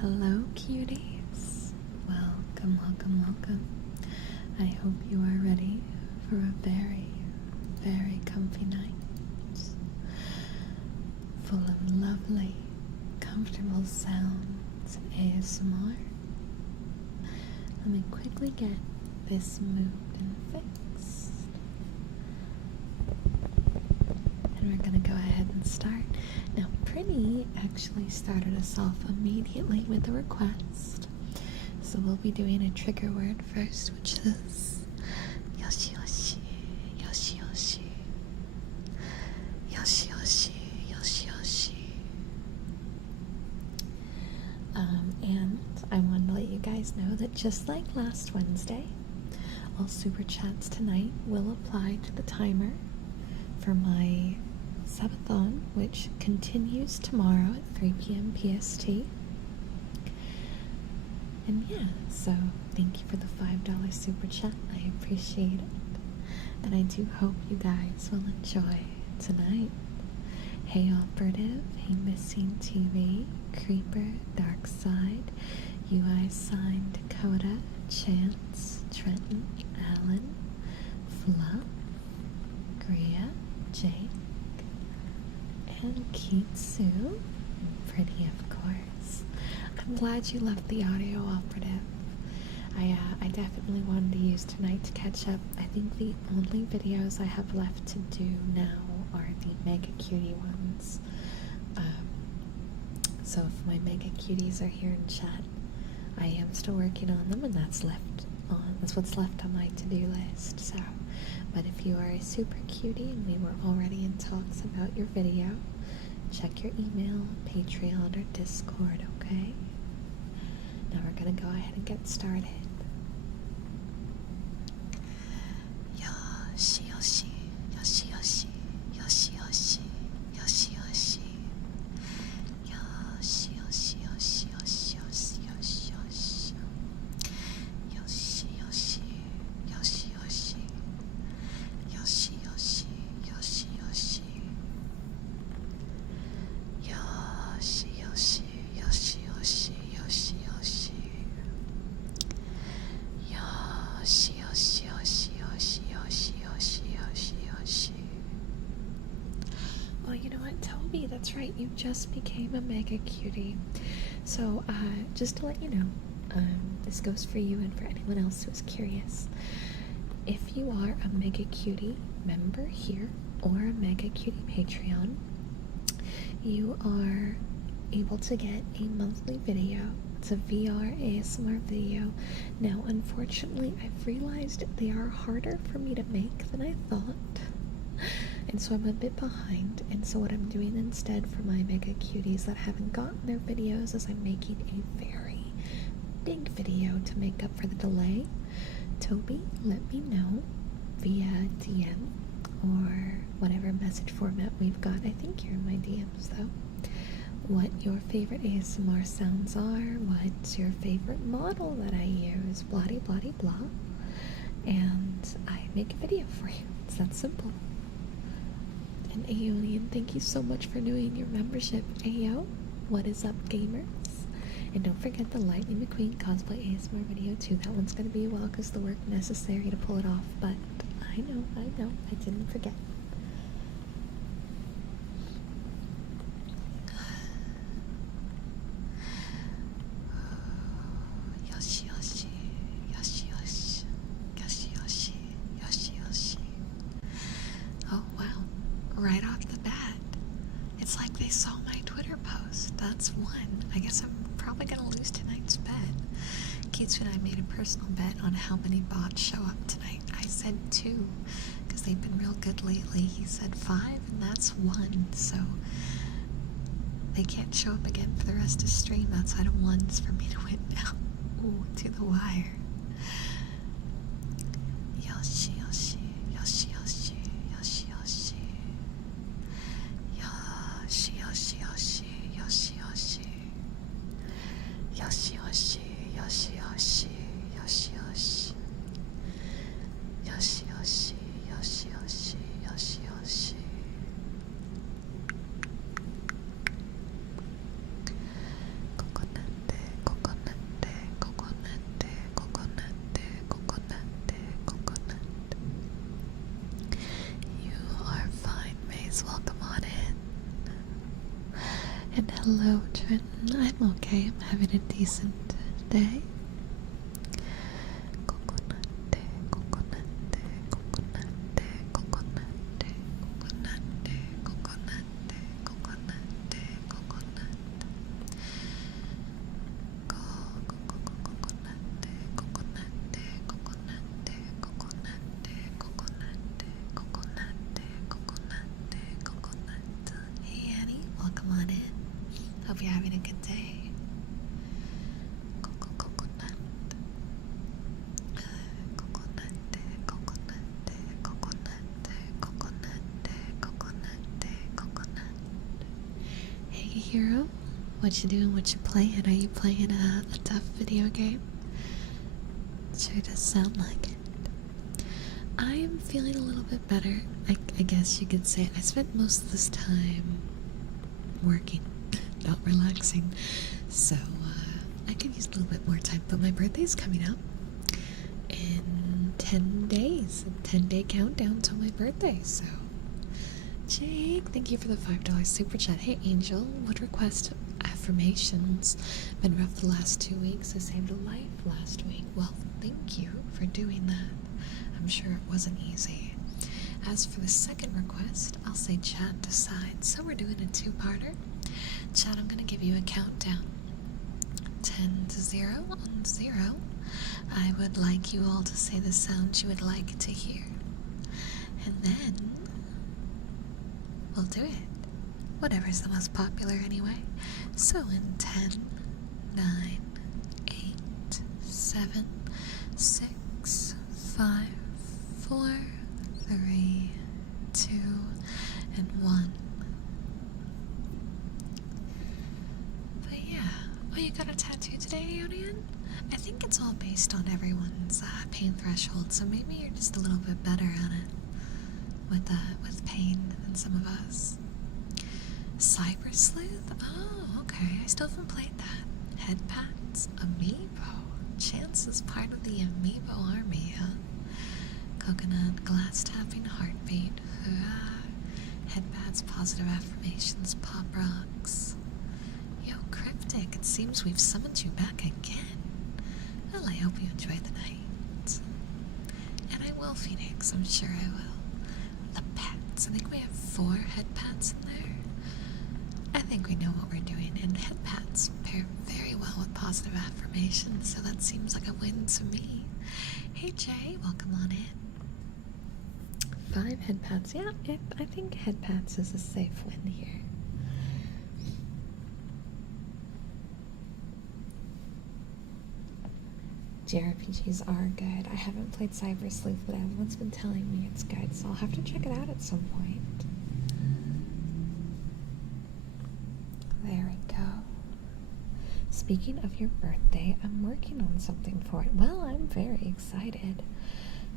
Hello, cuties. Welcome. I hope you are ready for a very comfy night full of lovely, comfortable sounds and ASMR. Let me quickly get this moved and fixed. And we're going to go ahead and start. Now, Pretty actually started us off immediately with a request. So we'll be doing a trigger word first, which is Yoshi Yoshi, Yoshi Yoshi, Yoshi Yoshi, Yoshi Yoshi. And I wanted to let you guys know that just like last Wednesday, all super chats tonight will apply to the timer for my subathon, which continues tomorrow at 3 p.m. PST. And yeah, so thank you for the $5 super chat. I appreciate it. And I do hope you guys will enjoy tonight. Hey Operative, hey Missing TV, Creeper, Dark Side, UI Sign, Dakota, Chance, Trenton, Alan, Fluff, Gria, Jake, and Kitsu, and Pretty, of course. I'm glad you left the audio operative. I definitely wanted to use tonight to catch up. I think the only videos I have left to do now are the Mega Cutie ones. So if my Mega Cuties are here in chat, I am still working on them, and that's what's left on my to-do list. So, but if you are a super cutie and we were already in talks about your video, check your email, Patreon, or Discord, okay? Now we're gonna go ahead and get started. Yoshi Yoshi, Yoshi Yoshi, Yoshi Yoshi, Yoshi Yoshi, Yoshi Yoshi, Yoshi Yoshi, Yoshi Yoshi, Yoshi Yoshi, Yoshi Yoshi, Yoshi Yoshi, Yoshi Yoshi, Yoshi Yoshi, Yoshi Yoshi, Yoshi Yoshi, Yoshi Yoshi, Yoshi Yoshi, Yoshi Yoshi, Yoshi Yoshi, Yoshi Yoshi. Well, you know what, Toby, that's right, you just became a Mega Cutie. So, just to let you know, this goes for you and for anyone else who is curious. If you are a Mega Cutie member here or a Mega Cutie Patreon, you are able to get a monthly video. It's a VR ASMR video. Now, unfortunately, I've realized they are harder for me to make than I thought. And so I'm a bit behind. And so what I'm doing instead for my Mega Cuties that haven't gotten their videos is I'm making a very big video to make up for the delay. Toby, let me know via DM or whatever message format we've got. I think you're in my DMs though. What your favorite ASMR sounds are, what's your favorite model that I use, blah blah blah, and I make a video for you. It's that simple. And Aeonian, thank you so much for doing your membership. Ayo, what is up, gamers? And don't forget the Lightning McQueen cosplay ASMR video too. That one's gonna be a while because the work necessary to pull it off, but I know, I didn't forget. Yoshi Yoshi, Yoshi Yoshi, Yoshi Yoshi, Yoshi Yoshi. Oh wow, right off the bat, it's like they saw my Twitter post. That's one. I guess I'm probably gonna lose tonight's bet. Keats and I made a personal bet on how many bots show up tonight. I said 2, because they've been real good lately. He said 5, and that's 1, so they can't show up again for the rest of the stream outside of 1s for me to win now. Ooh, to the wire. Yoshi Yoshi, Yoshi Yoshi, Yoshi Yoshi, Yoshi Yoshi, Yoshi Yoshi, Yoshi Yoshi, Yoshi Yoshi, Yoshi Yoshi, Yoshi Yoshi, Yoshi Yoshi, Yoshi Yoshi, Yoshi Yoshi. Coconut, Hello, Trenton. I'm okay. I'm having a decent day. Hey Annie, welcome on in. Hope you're having a good day. Hey hero, what you doing? What you playing? Are you playing a tough video game? Sure does sound like it. I am feeling a little bit better. I guess you could say I spent most of this time working, not relaxing. So I could use a little bit more time. But my birthday's coming up in 10 days. A 10-day countdown till my birthday. So Jake, thank you for the $5 super chat. Hey Angel, would request affirmations. Been rough the last 2 weeks. I saved a life last week. Well, thank you for doing that. I'm sure it wasn't easy. As for the second request, I'll say chat decides. So we're doing a two-parter. Chat, I'm gonna give you a countdown. 10 to 0 on 0. I would like you all to say the sounds you would like to hear. And then we'll do it. Whatever's the most popular anyway. So in 10, 9, 8, 7, 6, 5, 4, 3, 2, and 1. But yeah, oh, you got a tattoo today, Onion? I think it's all based on everyone's pain threshold, so maybe you're just a little bit better at it with pain than some of us. Cyber Sleuth? Oh, okay. I still haven't played that. Headpats? Amiibo? Chance is part of the Amiibo army, huh? Coconut, glass tapping, heartbeat. Headpats, positive affirmations, pop rocks. Yo, Cryptic, it seems we've summoned you back again. Well, I hope you enjoy the night. And I will, Phoenix. I'm sure I will. The pets. I think we have 4 headpats in there. I think we know what we're doing, and headpats pair very well with positive affirmations, so that seems like a win to me. Hey Jay, welcome on in. 5 headpats. Yeah, I think headpats is a safe win here. JRPGs are good. I haven't played Cyber Sleuth, but everyone's been telling me it's good, so I'll have to check it out at some point. There we go. Speaking of your birthday, I'm working on something for it. Well, I'm very excited.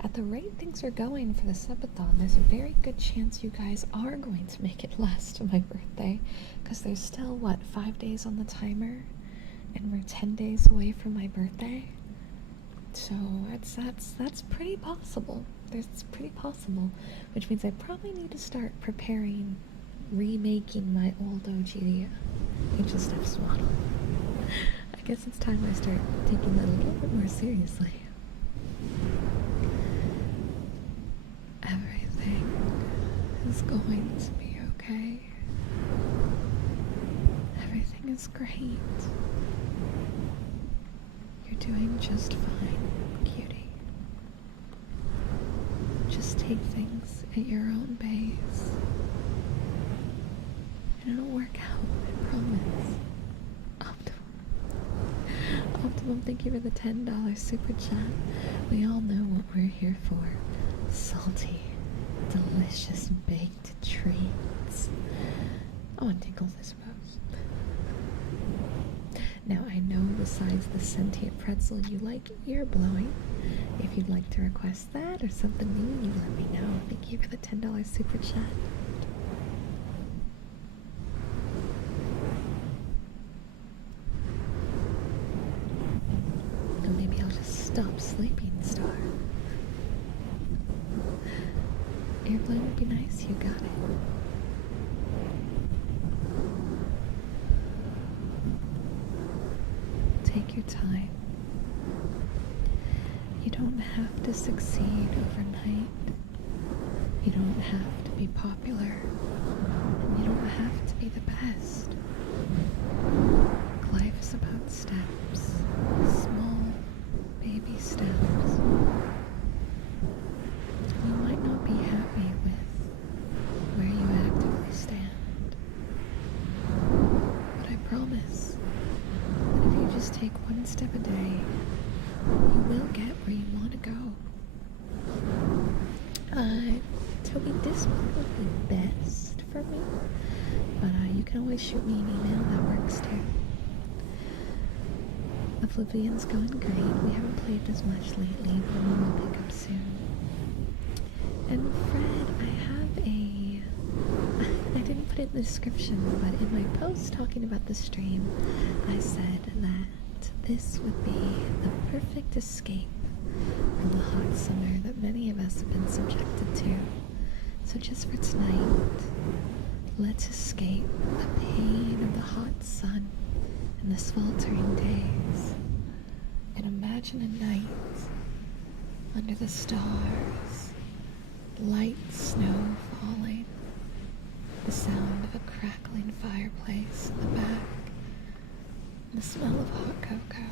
At the rate things are going for the subathon, there's a very good chance you guys are going to make it last to my birthday, because there's still, 5 days on the timer? And we're 10 days away from my birthday? So that's pretty possible. It's pretty possible, which means I probably need to start preparing, remaking my old OG Angel Steps model. I guess it's time I start taking that a little bit more seriously. Everything is going to be okay. Everything is great. You're doing just fine, cutie. Just take things at your own pace. And it'll work out, I promise. Optimum, thank you for the $10 super chat. We all know what we're here for. Salty, delicious baked treats. Oh, and tinkles, I suppose. Now, I know besides the sentient pretzel you like ear blowing. If you'd like to request that or something new, you let me know. Thank you for the $10 super chat. Or maybe I'll just stop sleeping, Star. Ear blowing would be nice, you got it. take your time. You don't have to succeed overnight. You don't have to be popular. And you don't have to be the best. Life's about steps. Small, baby steps. You might not be happy with where you actively stand. But I promise that if you just take one step a day, you will get where you want to go. Toby, this one would be best for me, but you can always shoot me an email, that works too. Oblivion's going great. We haven't played as much lately, but we will pick up soon. And Fred, I didn't put it in the description, but in my post talking about the stream, I said that this would be the perfect escape from the hot summer that many of us have been subjected to. So just for tonight, let's escape the pain of the hot sun and the sweltering days, and imagine a night under the stars, light snow falling, the sound of a crackling fireplace in the back, and the smell of hot cocoa.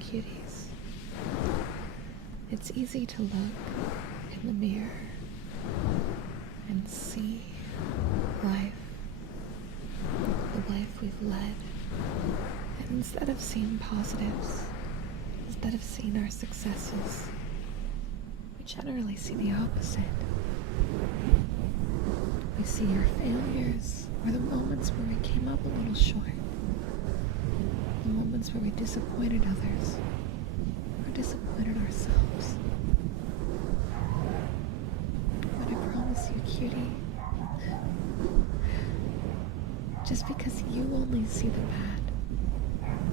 Cuties. It's easy to look in the mirror and see life, the life we've led, and instead of seeing positives, instead of seeing our successes, we generally see the opposite. We see our failures, or the moments where we came up a little short. The moments where we disappointed others, or disappointed ourselves. But I promise you, cutie, just because you only see the bad,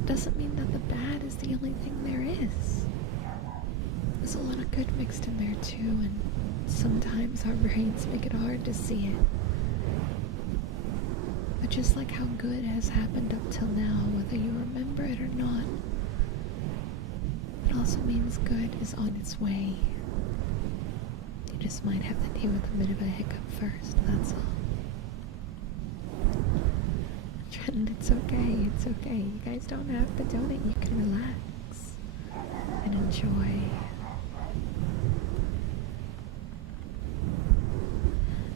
doesn't mean that the bad is the only thing there is. There's a lot of good mixed in there too, and sometimes our brains make it hard to see it. But just like how good has happened up till now, whether you remember it or not, it also means good is on its way. You just might have to deal with a bit of a hiccup first, that's all. And it's okay, it's okay. You guys don't have to donate, you can relax and enjoy.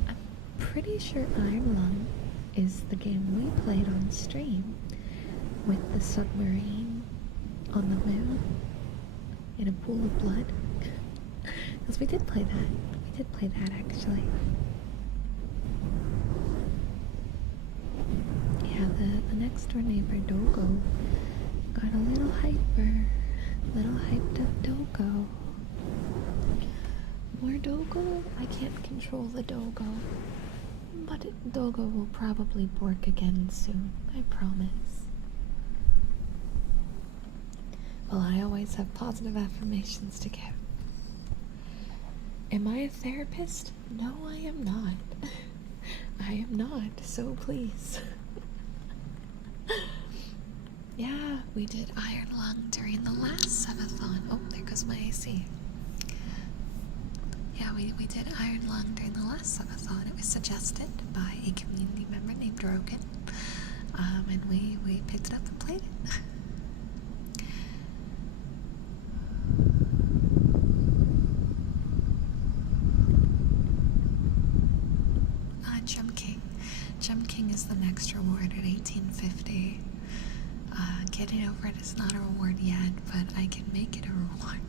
I'm pretty sure Iron Lung is the game we played on stream with the submarine on the moon in a pool of blood. Because we did play that. We did play that actually. Yeah, the next door neighbor, Dogo, got a little hyped up Dogo. More Dogo? I can't control the Dogo. But Dogo will probably bork again soon, I promise. Well, I always have positive affirmations to give. Am I a therapist? No, I am not. I am not, so please. Yeah, we did Iron Lung during the last subathon. Oh, there goes my AC. Yeah, we did Iron Lung during the last subathon. It was suggested by a community member named Rogan. And we picked it up and played it. Gem King is the next reward at 1850. Getting over it is not a reward yet, but I can make it a reward.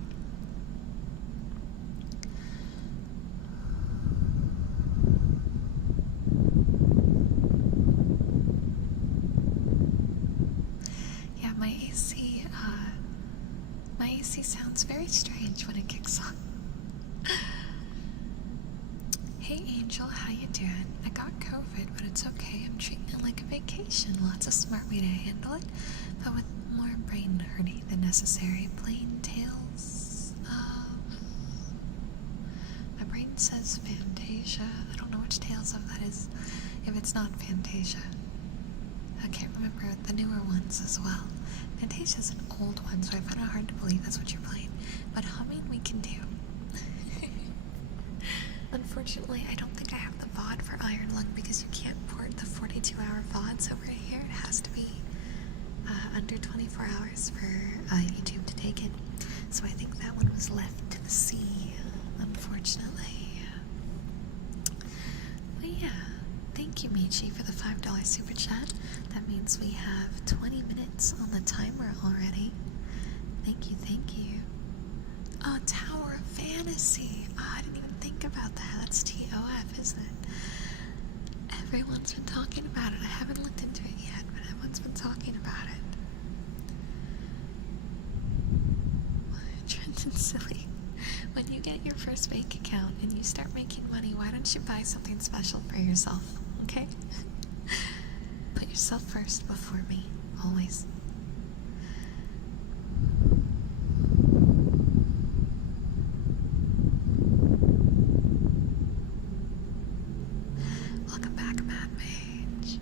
Yeah, my AC sounds very strange when it kicks on. Hey Angel, how you doing? I meditation. Lots of smart way to handle it, but with more brain hurting than necessary. Plain tales of... My brain says Fantasia. I don't know which Tales of that is, if it's not Fantasia. I can't remember the newer ones as well. Fantasia's an old one, so I find it hard to believe that's what you're playing. But humming we can do. Unfortunately, I don't think I have the VOD for Iron Lung because you can't port the 42-hour VODs over here. It has to be under 24 hours for YouTube to take it. So I think that one was left to the sea, unfortunately. But yeah, thank you, Michi, for the $5 super chat. That means we have 20 minutes on the timer already. Thank you, thank you. Oh, Tower of Fantasy. Oh, I didn't even think about that. That's TOF, isn't it? Everyone's been talking about it. I haven't looked into it yet, but everyone's been talking about it. Trenton silly. When you get your first bank account and you start making money, why don't you buy something special for yourself, okay? Put yourself first before me, always. Welcome back, Mad Mage.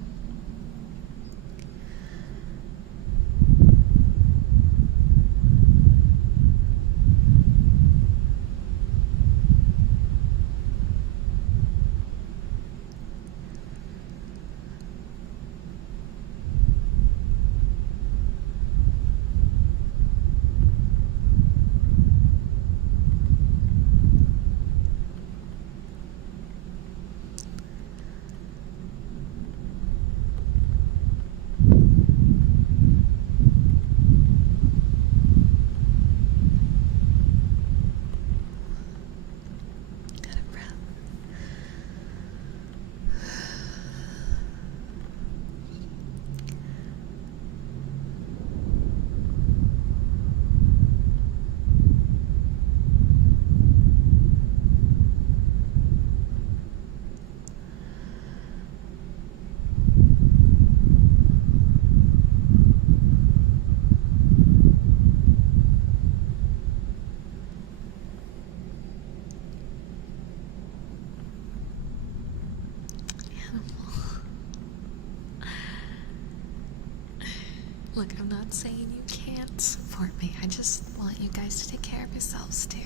Look, I'm not saying you can't support me. I just want you guys to take care of yourselves too.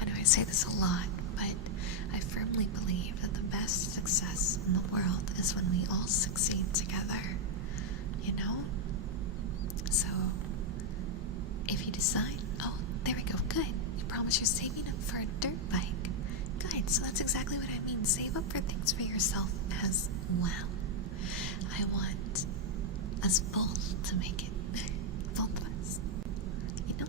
I know I say this a lot, but I firmly believe that the best success in the world is when we all succeed together. You know? So, if you decide, oh, there we go, good. You promise you're saving up for a dirt bike. Good, so that's exactly what I mean. Save up for things for yourself as well. I want us both to make it. Both of us. You know?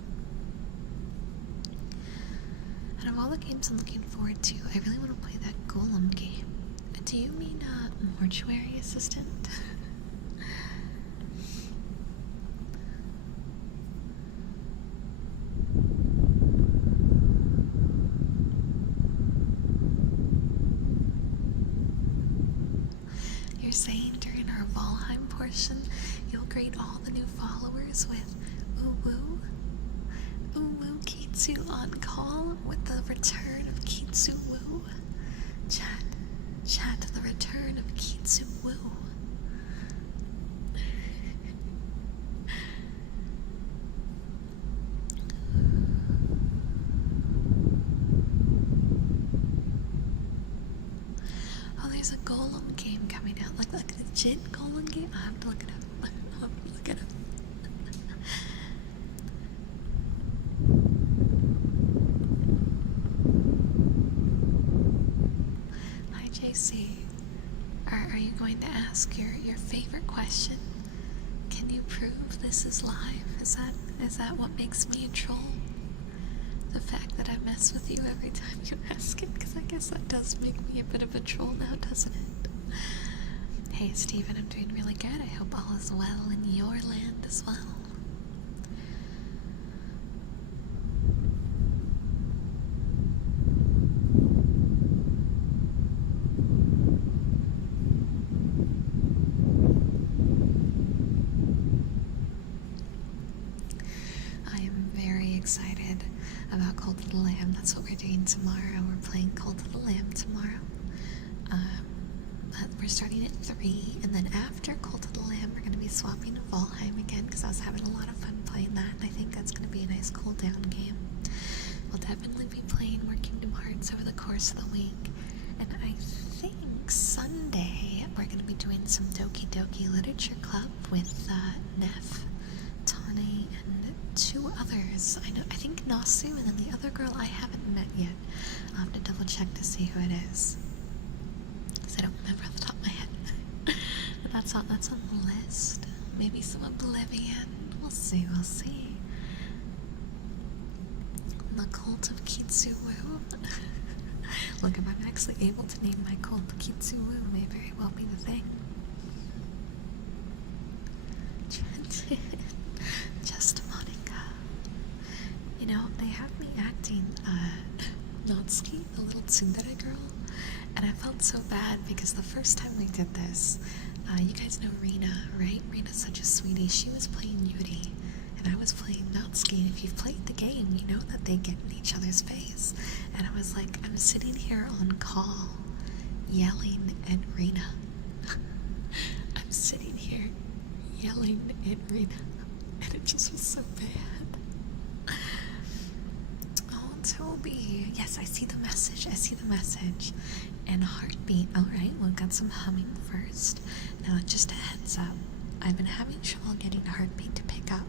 Out of all the games I'm looking forward to, I really want to play that Golem game. Do you mean Mortuary Assistant? You're saying during our Valheim portion, you'll greet all the new followers with Uwu? Uwu Kitsu on call with the return of Kitsu Wu? Chat, the return of Kitsu Wu. Oh, there's a Golem game coming out. Like a legit Golem game? I have to look it up. I'll have to look it up. Hi, JC. Are you going to ask your favorite question? Can you prove this is live? Is that what makes me a troll? The fact that I mess with you every time you ask it? Because I guess that does make me a bit of a troll now, doesn't it? Hey, Steven, I'm doing really good. I hope all is well in your land as well. starting at 3, and then after Cult of the Lamb, we're going to be swapping to Valheim again, because I was having a lot of fun playing that, and I think that's going to be a nice cool down game. We'll definitely be playing more Kingdom Hearts over the course of the week, and I think Sunday we're going to be doing some Doki Doki Literature Club with Neff, Tane, and 2 others. I think Nasu, and then the other girl I haven't met yet. I'll have to double check to see who it is, because I don't remember off the top of my head. But that's on the list. Maybe some Oblivion. We'll see, we'll see. The Cult of Kitsuwu. Look, if I'm actually able to name my cult Kitsuwu, may very well be the thing. Just Monica. You know, they have me acting Natsuki, the little tsundere girl, and I felt so bad because the first time we did this, you guys know Rina, right? Rina's such a sweetie. She was playing Yuri, and I was playing Natsuki, and if you've played the game, you know that they get in each other's face. And I was like, I'm sitting here on call, yelling at Rina. I'm sitting here yelling at Rina, and it just was so bad. Oh, Toby. Yes, I see the message. And heartbeat. Alright, well, we've got some humming first. Now, just a heads up, I've been having trouble getting heartbeat to pick up.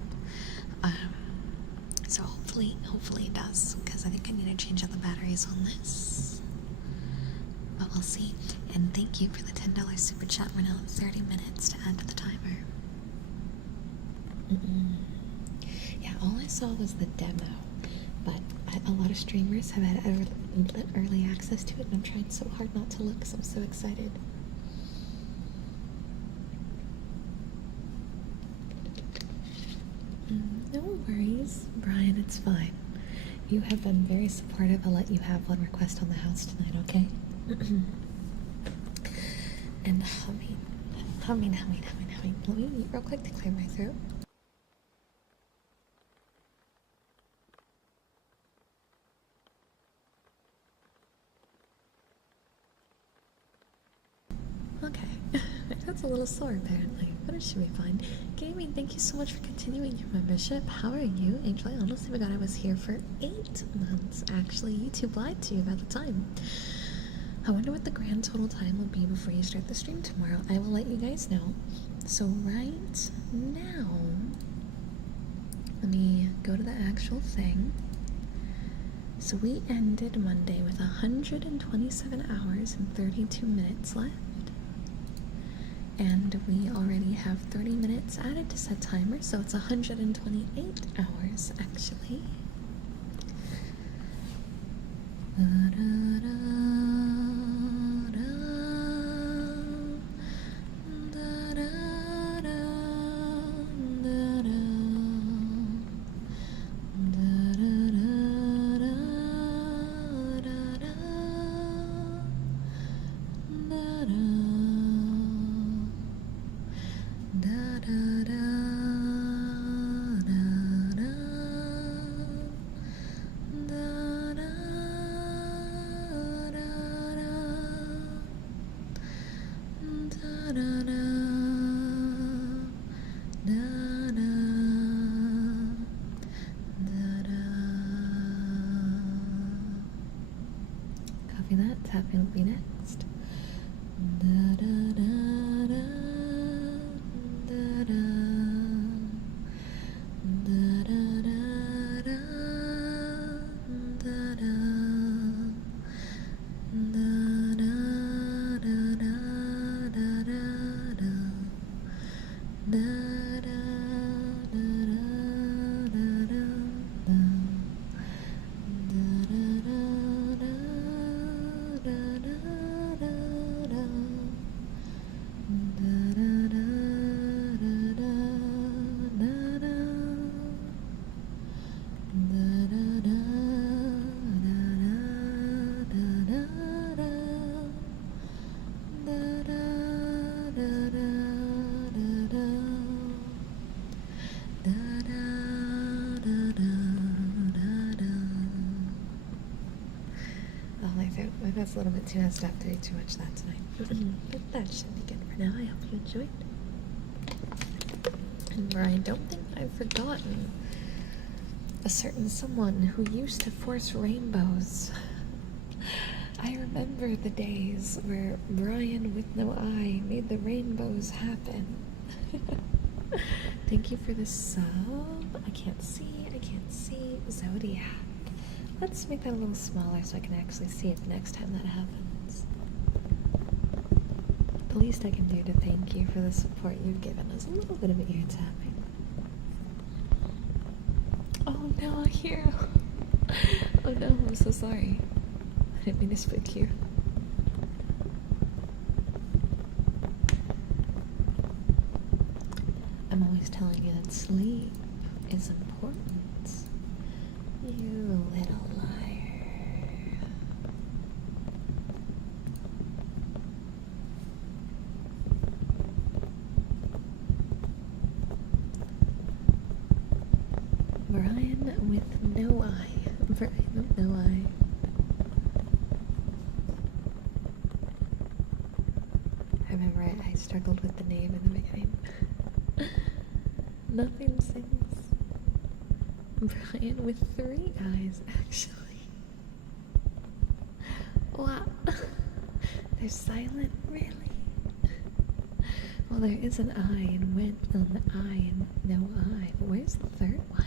So hopefully it does, because I think I need to change out the batteries on this. But we'll see. And thank you for the $10 super chat. We're now at 30 minutes to add to the timer. Yeah, all I saw was the demo, but a lot of streamers have had early access to it, and I'm trying so hard not to look because I'm so excited. No worries, Brian, it's fine. You have been very supportive. I'll let you have one request on the house tonight, okay? And humming. Let me eat real quick to clear my throat. Okay, that's a little sore apparently, but it should be fine. Gaming, thank you so much for continuing your membership. How are you? Angel, I honestly forgot I was here for 8 months. Actually, YouTube lied to you about the time. I wonder what the grand total time will be before you start the stream tomorrow. I will let you guys know. So right now, let me go to the actual thing. So we ended Monday with 127 hours and 32 minutes left. And we already have 30 minutes added to set timer, so it's 128 hours actually. Copy that. Tapping will be next. a little bit too messed up to do too much of that tonight. But that should be good for now. I hope you enjoyed. And I don't think I've forgotten a certain someone who used to force rainbows. I remember the days where Brian with no eye made the rainbows happen. Thank you for the sub. I can't see. Zodiac. Let's make that a little smaller so I can actually see it the next time that happens. The least I can do to thank you for the support you've given is a little bit of ear tapping. Oh no, Hero. Oh no, I'm so sorry. I didn't mean to spook you. I'm always telling you that sleep is important. You little liar. Brian with no eye. Brian with no eye. I remember I struggled with the name in the beginning. Nothing sings. Brian with 3 eyes, actually. Wow. They're silent, really? Well, there is an eye and went on the eye and no eye. But where's the third one?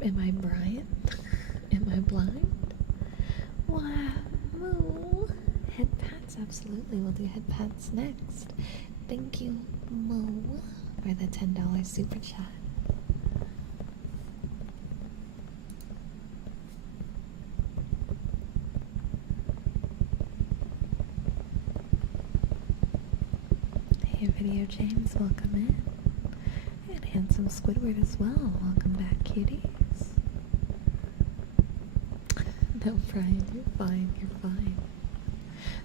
Am I Brian? Am I blind? Wow. Moo. Headpats, absolutely. We'll do headpats next. Thank you, Mo, for the $10 super chat. Hey, Video James, welcome in. And Handsome Squidward as well. Welcome back, cuties. No, Brian, you're fine.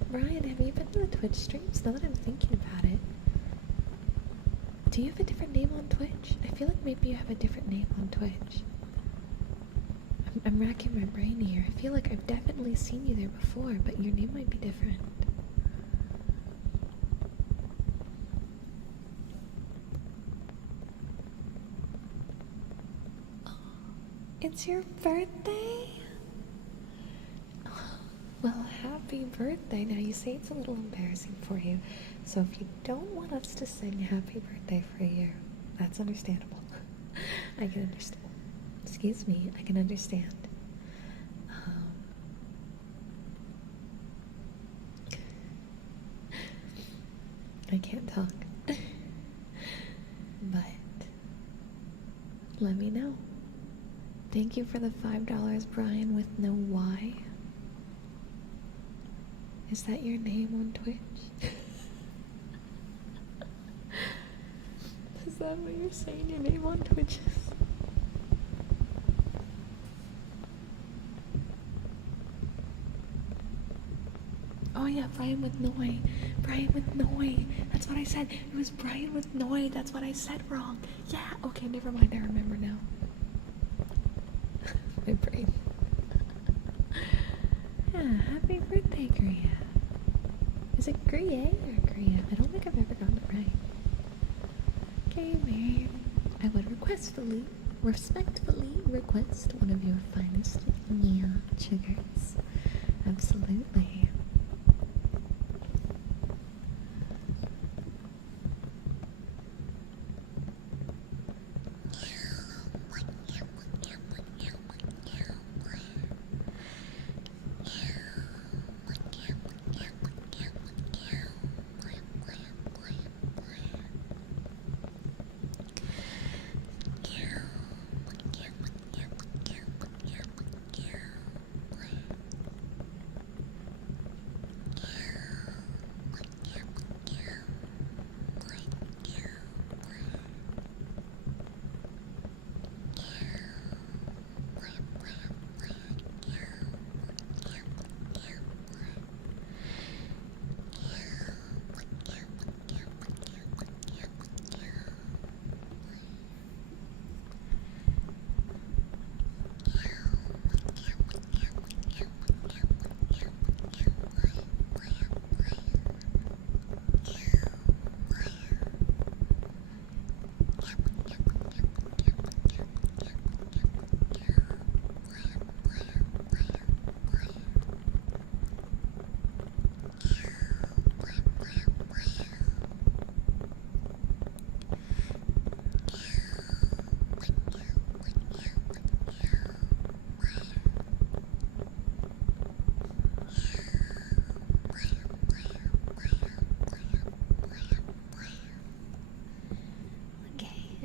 Brian, have you been to the Twitch streams? Now that I'm thinking about it. Do you have a different name on Twitch? I feel like maybe you have a different name on Twitch. I'm racking my brain here. I feel like I've definitely seen you there before, but your name might be different. It's your birthday? Well, happy birthday. Now, you say it's a little embarrassing for you, so if you don't want us to sing happy birthday for a year, that's understandable. I can understand. Excuse me, I can understand. I can't talk. But let me know. Thank you for the $5, Brian with no Y. Is that your name on Twitch? Is that what you're saying your name on Twitch is? Oh yeah, Brian with Noi. Brian with Noi. That's what I said. It was Brian with Noi. That's what I said wrong. Yeah, okay, never mind. I remember now. My brain. Yeah, happy birthday, Gria. Is it Gria or Gria? I don't think I've ever gotten it right. Okay, Mary. I would respectfully request one of your finest sugars. Absolutely.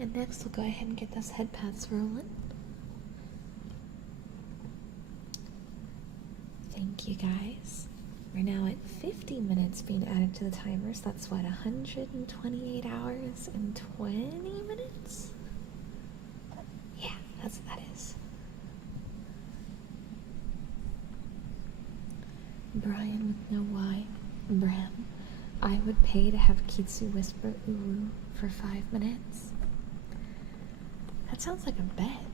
And next we'll go ahead and get those head pads rolling. Thank you guys. We're now at 50 minutes being added to the timer, so that's what, 128 hours and 20 minutes? Yeah, that's what that is. Brian with no Y. Bram, I would pay to have Kitsu whisper ooh for 5 minutes. That sounds like a bet.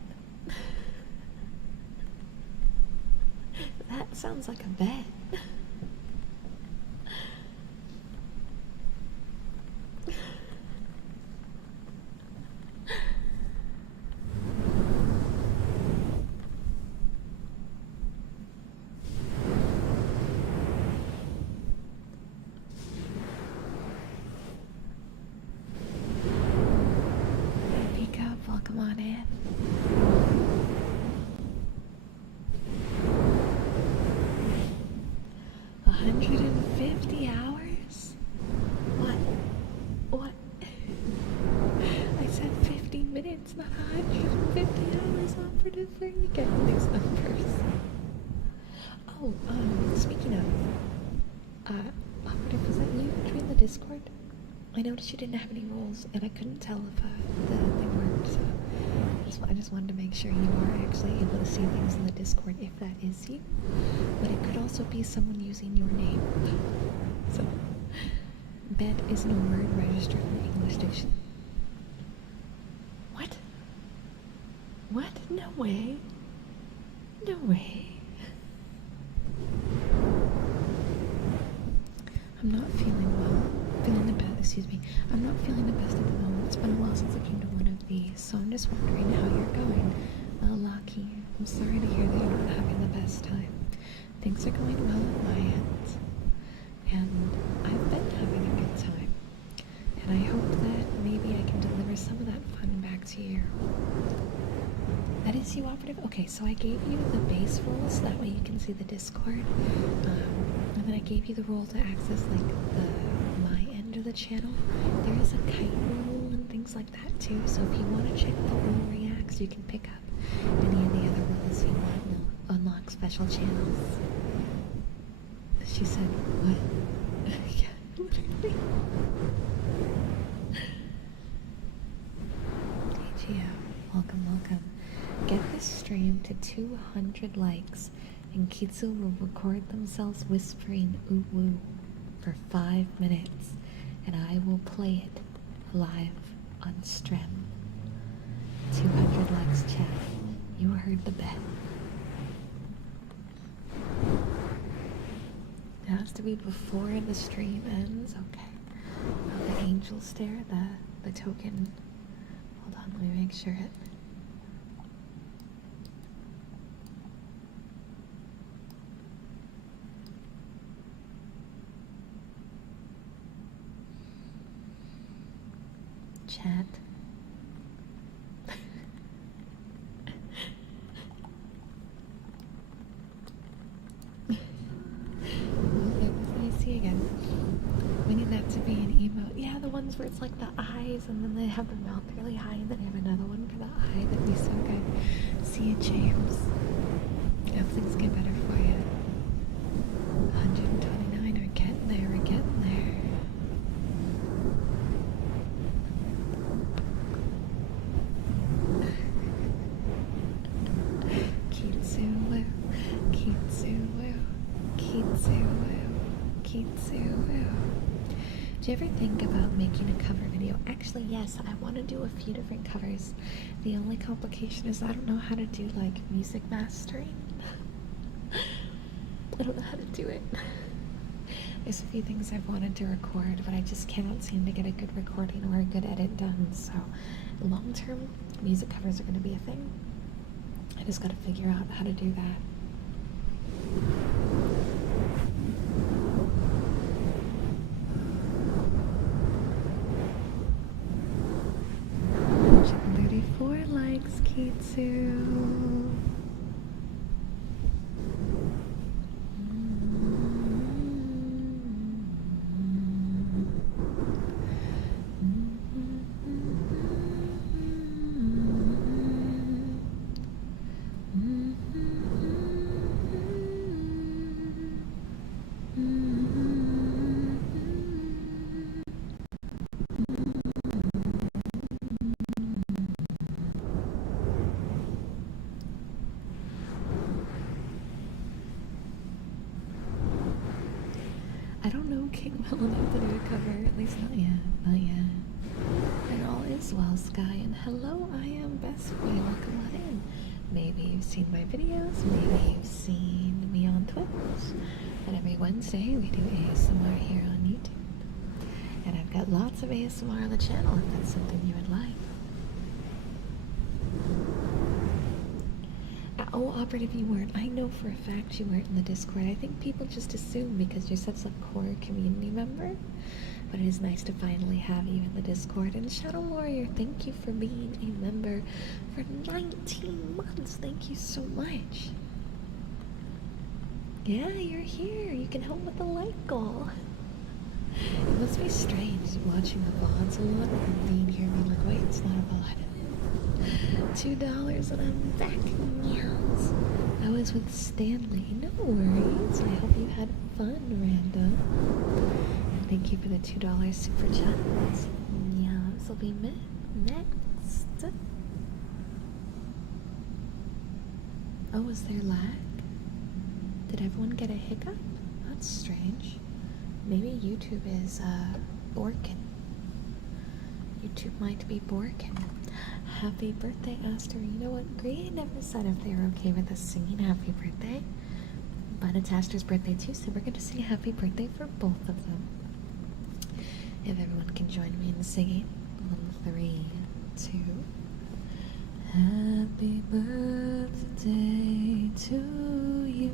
That sounds like a bet. Welcome on in. $150 hours? What? I said 50 minutes, not 150 hours operative. Where are you getting these numbers? Oh, speaking of, operative, was that you joined the Discord? I noticed you didn't have any roles, and I couldn't tell if the thing worked, so I just wanted to make sure you are actually able to see things in the Discord if that is you. But it could also be someone using your name. So, bed isn't a word registered in the English dictionary. What? What? No way. No way. I'm not feeling well. I'm not feeling the best at the moment. It's been a while since I came to one of these, so I'm just wondering how you're going. Lucky, I'm sorry to hear that you're not having the best time. Things are going well at my end, and I've been having a good time. And I hope that maybe I can deliver some of that fun back to you. That is you, operative? Okay, so I gave you the base role so that way you can see the Discord. And then I gave you the role to access like my end of the channel. There is a kite role and things like that too. So if you want to check the role reacts, you can pick up any of the other roles you want and unlock special channels. She said, what? Yeah, literally. AGO, welcome. Get this stream to 200 likes, and Kitsu will record themselves whispering ooh woo for 5 minutes, and I will play it live on stream. 200 likes, chat. You heard the bet. It has to be before the stream ends. Okay. The angel stare, the token. Hold on, let me make sure it. Chat. Let me see again. We need that to be an emote. Yeah, the ones where it's like the eyes and then they have the mouth really high and then they have another one for the eye. That'd be so good. See you, James. Hope things get better for you. 129. We're getting there. Do you ever think about making a cover video? Actually, yes, I want to do a few different covers. The only complication is I don't know how to do, like, music mastering. I don't know how to do it. There's a few things I've wanted to record, but I just cannot seem to get a good recording or a good edit done. So, long-term, music covers are going to be a thing. I just got to figure out how to do that. 34 likes, Kitsu. I don't know King well enough to do a cover, at least not yet, not yet. And all is well, Sky, and hello, I am Best Boy, welcome on in. Maybe you've seen my videos, maybe you've seen me on Twitch, but every Wednesday we do ASMR here on YouTube. And I've got lots of ASMR on the channel if that's something you would like. Oh, Operative, you weren't. I know for a fact you weren't in the Discord. I think people just assume because you're such a core community member. But it is nice to finally have you in the Discord. And Shadow Warrior, thank you for being a member for 19 months. Thank you so much. Yeah, you're here. You can help with the like goal. It must be strange watching the VODs a lot and being here being like, wait, it's not a VOD. $2 and I'm back. Meows. I was with Stanley. No worries. I hope you had fun, Random. And thank you for the $2 super chat. Meows will be next. Oh, was there lag? Did everyone get a hiccup? That's strange. Maybe YouTube is borkin. YouTube might be borkin. Happy birthday, Aster. You know what? Gray never said if they were okay with us singing happy birthday. But it's Aster's birthday too, so we're going to sing happy birthday for both of them. If everyone can join me in singing. 1, 3, 2. Happy birthday to you.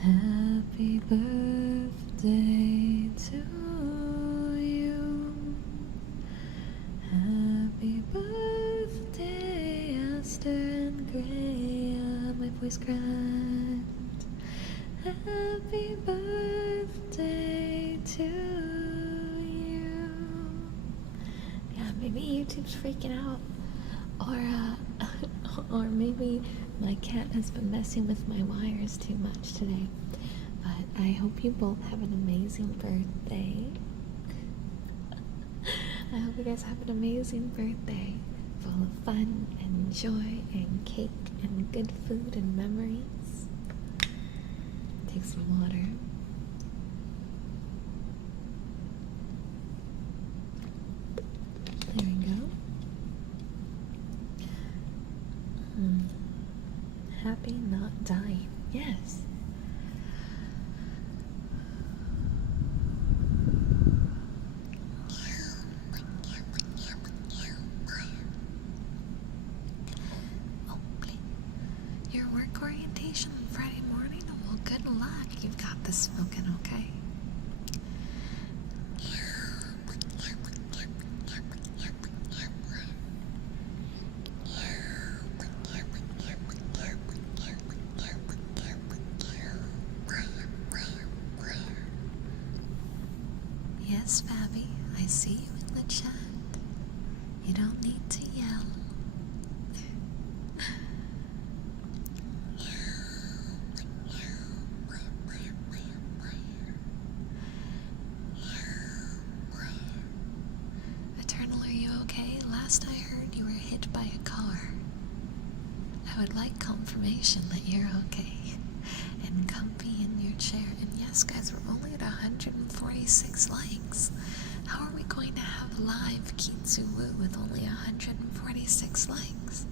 Happy birthday to you. Happy birthday, Aster and Graham. My voice cracked. Happy birthday to you. Yeah, maybe YouTube's freaking out. Or maybe my cat has been messing with my wires too much today. But I hope you both have an amazing birthday. I hope you guys have an amazing birthday, full of fun and joy and cake and good food and memories. Take some water. There we go. Happy not dying. Yes. Your work orientation on Friday morning? Well, good luck. You've got this smoking, okay? Yes, Fabby, I see you in the chat. You don't need to yell. Eternal, are you okay? Last I heard you were hit by a car. I would like confirmation that you're okay and comfy in your chair. And yes, guys, we're only at 146 likes. How are we going to have live Kitsu-woo with only 146 likes?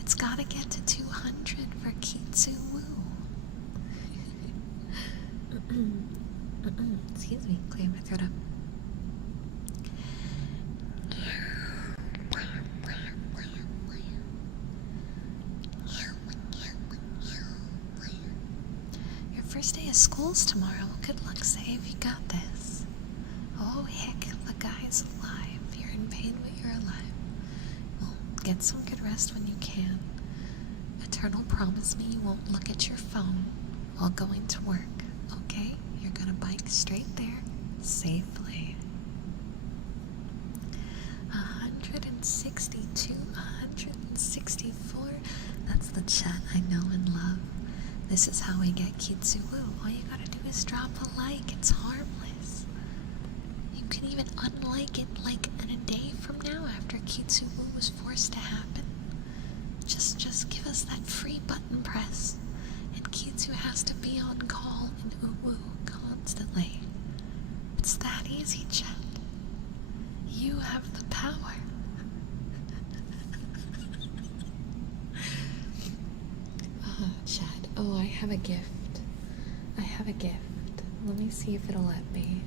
It's gotta get to 200 for Kitsu-woo. Excuse me, clear my throat up. Your first day of school's tomorrow. Good luck, Save. You got this. Oh, heck, the guy's alive. You're in pain, but you're alive. Well, get some good rest when you can. Eternal, promise me you won't look at your phone while going to work, okay? You're gonna bike straight there, safely. 162, 164. That's the chat I know and love. This is how we get Kitsu-woo. All you gotta do is drop a like. It's harmless. You can even unlike it like in a day from now after Kitsu-woo was forced to happen. Just give us that free button press. And Kitsu has to be on call in woo-woo constantly. It's that easy, Chet. You have the power. Chad. Oh, I have a gift. I have a gift. Let me see if it'll let me.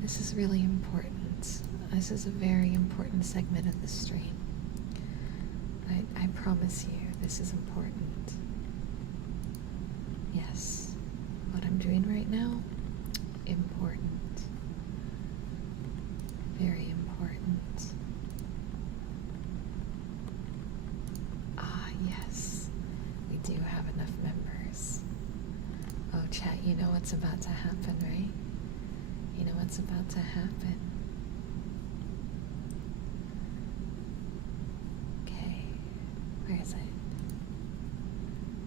This is really important. This is a very important segment of the stream. I promise you, this is important. Yes. What I'm doing right now, important. Very important. Ah, yes. We do have enough members. Oh, chat, you know what's about to happen, right? You know what's about to happen. Okay. Where is it?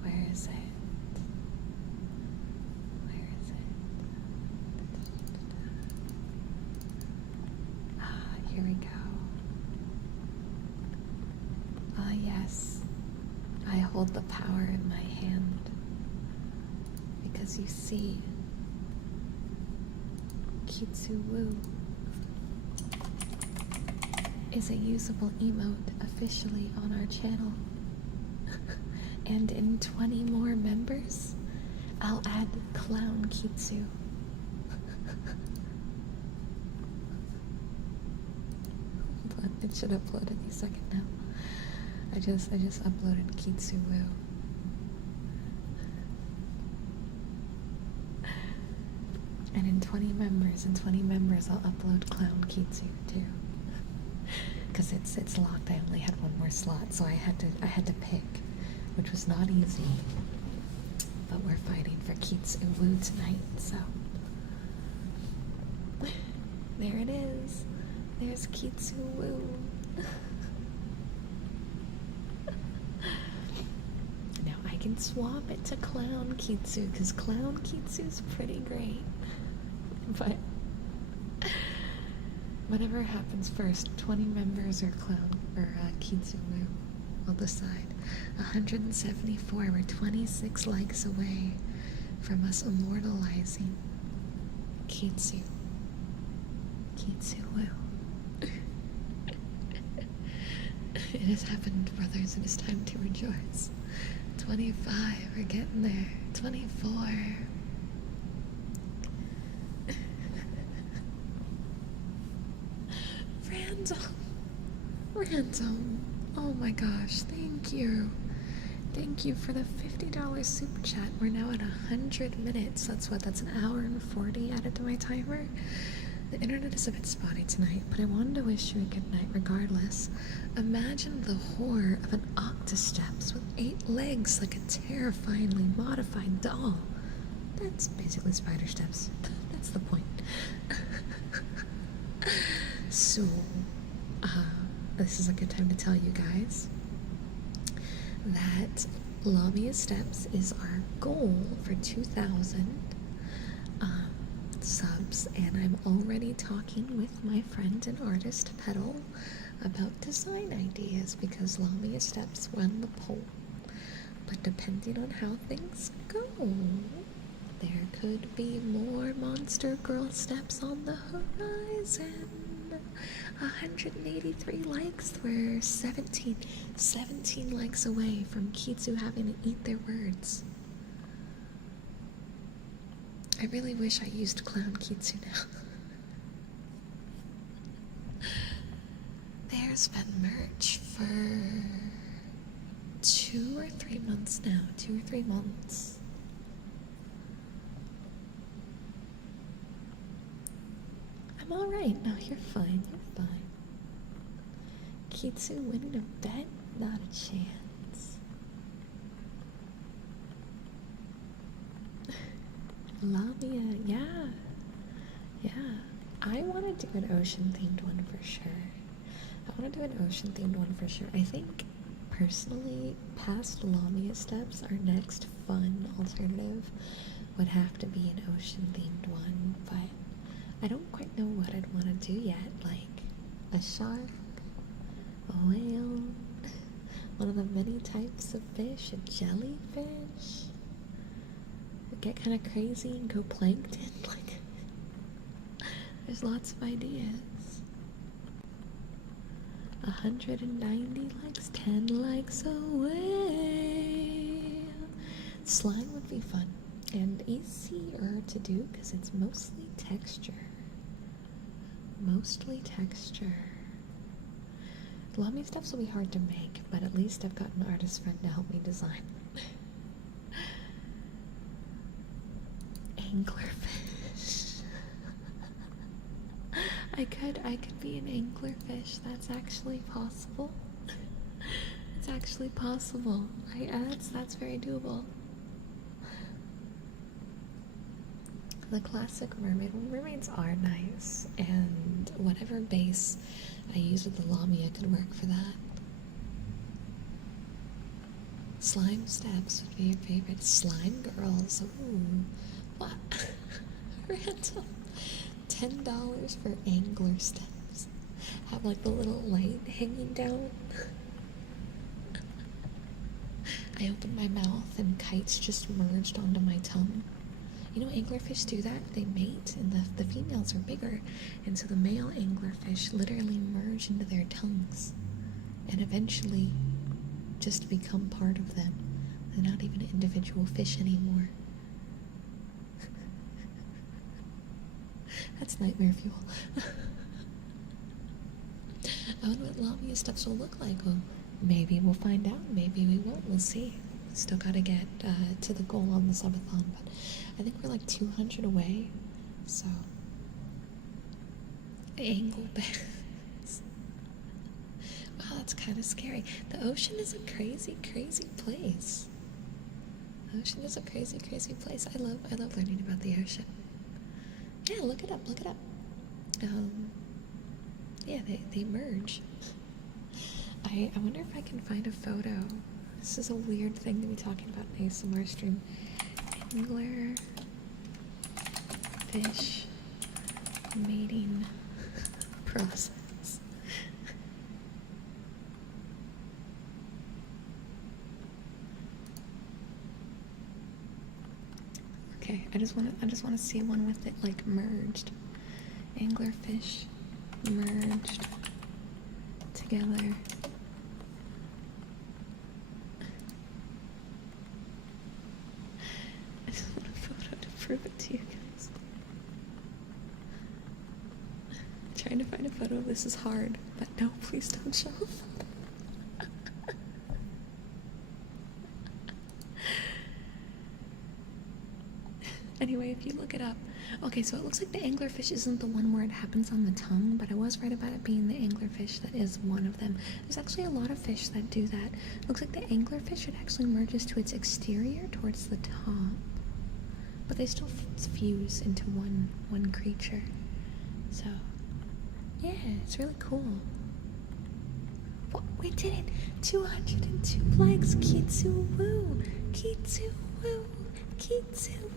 Where is it? Where is it? Ah, here we go. Ah, yes. I hold the power in my hand. Because you see, Kitsu-woo is a usable emote officially on our channel. And in 20 more members, I'll add Clown Kitsu. It should upload any second now. I just uploaded Kitsu-woo. And in 20 members, I'll upload Clown Kitsu too. Because it's locked. I only had one more slot, so I had to pick, which was not easy. But we're fighting for Kitsu-woo tonight, so there it is. There's Kitsu-woo. Now I can swap it to Clown Kitsu, because Clown Kitsu's pretty great. But whatever happens first, 20 members or Clown or Kitsu-woo, we'll decide. 174, we're 26 likes away from us immortalizing Kitsu. Kitsu-woo. It has happened, brothers. It is time to rejoice. 25, we're getting there. 24. Random. Oh my gosh, thank you. Thank you for the $50 super chat. We're now at 100 minutes. That's an hour and 40 added to my timer. The internet is a bit spotty tonight, but I wanted to wish you a good night regardless. Imagine the horror of an octosteps with 8 legs like a terrifyingly modified doll. That's basically spider steps. That's the point. So, this is a good time to tell you guys that Lamia Steps is our goal for 2,000 subs, and I'm already talking with my friend and artist Petal about design ideas because Lamia Steps won the poll. But depending on how things go, there could be more Monster Girl steps on the horizon. 183 likes. We're 17 likes away from Kitsu having to eat their words. I really wish I used Clown Kitsu now. There's been merch for 2 or 3 months now. 2 or 3 months. I'm alright. No, you're fine. You're fine. Kitsu winning a bet? Not a chance. Lamia, yeah. I want to do an ocean-themed one for sure. I think, personally, past Lamia Steps, our next fun alternative would have to be an ocean-themed one, but I don't quite know what I'd want to do yet, like a shark, a whale, one of the many types of fish, a jellyfish. get kind of crazy and go plankton. Like, there's lots of ideas. 190 likes, 10 likes away. Slime would be fun and easier to do because it's mostly texture. Mostly texture. Lamy stuffs will be hard to make, but at least I've got an artist friend to help me design. Anglerfish. I could be an anglerfish. That's actually possible. It's actually possible. That's very doable. The classic mermaid. Well, mermaids are nice, and whatever base I use with the Lamia could work for that. Slime steps would be your favorite. Slime girls. Ooh. What? Random. $10 for angler steps. Have like the little light hanging down. I opened my mouth and kites just merged onto my tongue. You know, anglerfish do that. They mate, and the females are bigger, and so the male anglerfish literally merge into their tongues and eventually just become part of them. They're not even individual fish anymore. That's nightmare fuel. I wonder what Lamia stuffs will look like. Well, maybe we'll find out. Maybe we won't. We'll see. Still gotta get to the goal on the subathon, but I think we're like 200 away. So, anglebears. Wow, that's kind of scary. The ocean is a crazy, crazy place. The ocean is a crazy, crazy place. I love learning about the ocean. Yeah, look it up. Yeah, they merge. I wonder if I can find a photo. This is a weird thing to be talking about in ASMR stream. Angler fish mating process. Okay, I just want to see one with it like merged. Anglerfish merged together. I just want a photo to prove it to you guys. Trying to find a photo of this is hard, but no, please don't show a photo. Anyway, if you look it up. Okay, so it looks like the anglerfish isn't the one where it happens on the tongue, but I was right about it being the anglerfish that is one of them. There's actually a lot of fish that do that. It looks like the anglerfish, it actually merges to its exterior towards the top, but they still fuse into one creature. So, yeah, it's really cool. What? We did it! 202 likes! Kitsu woo! Kitsu woo! Kitsu woo!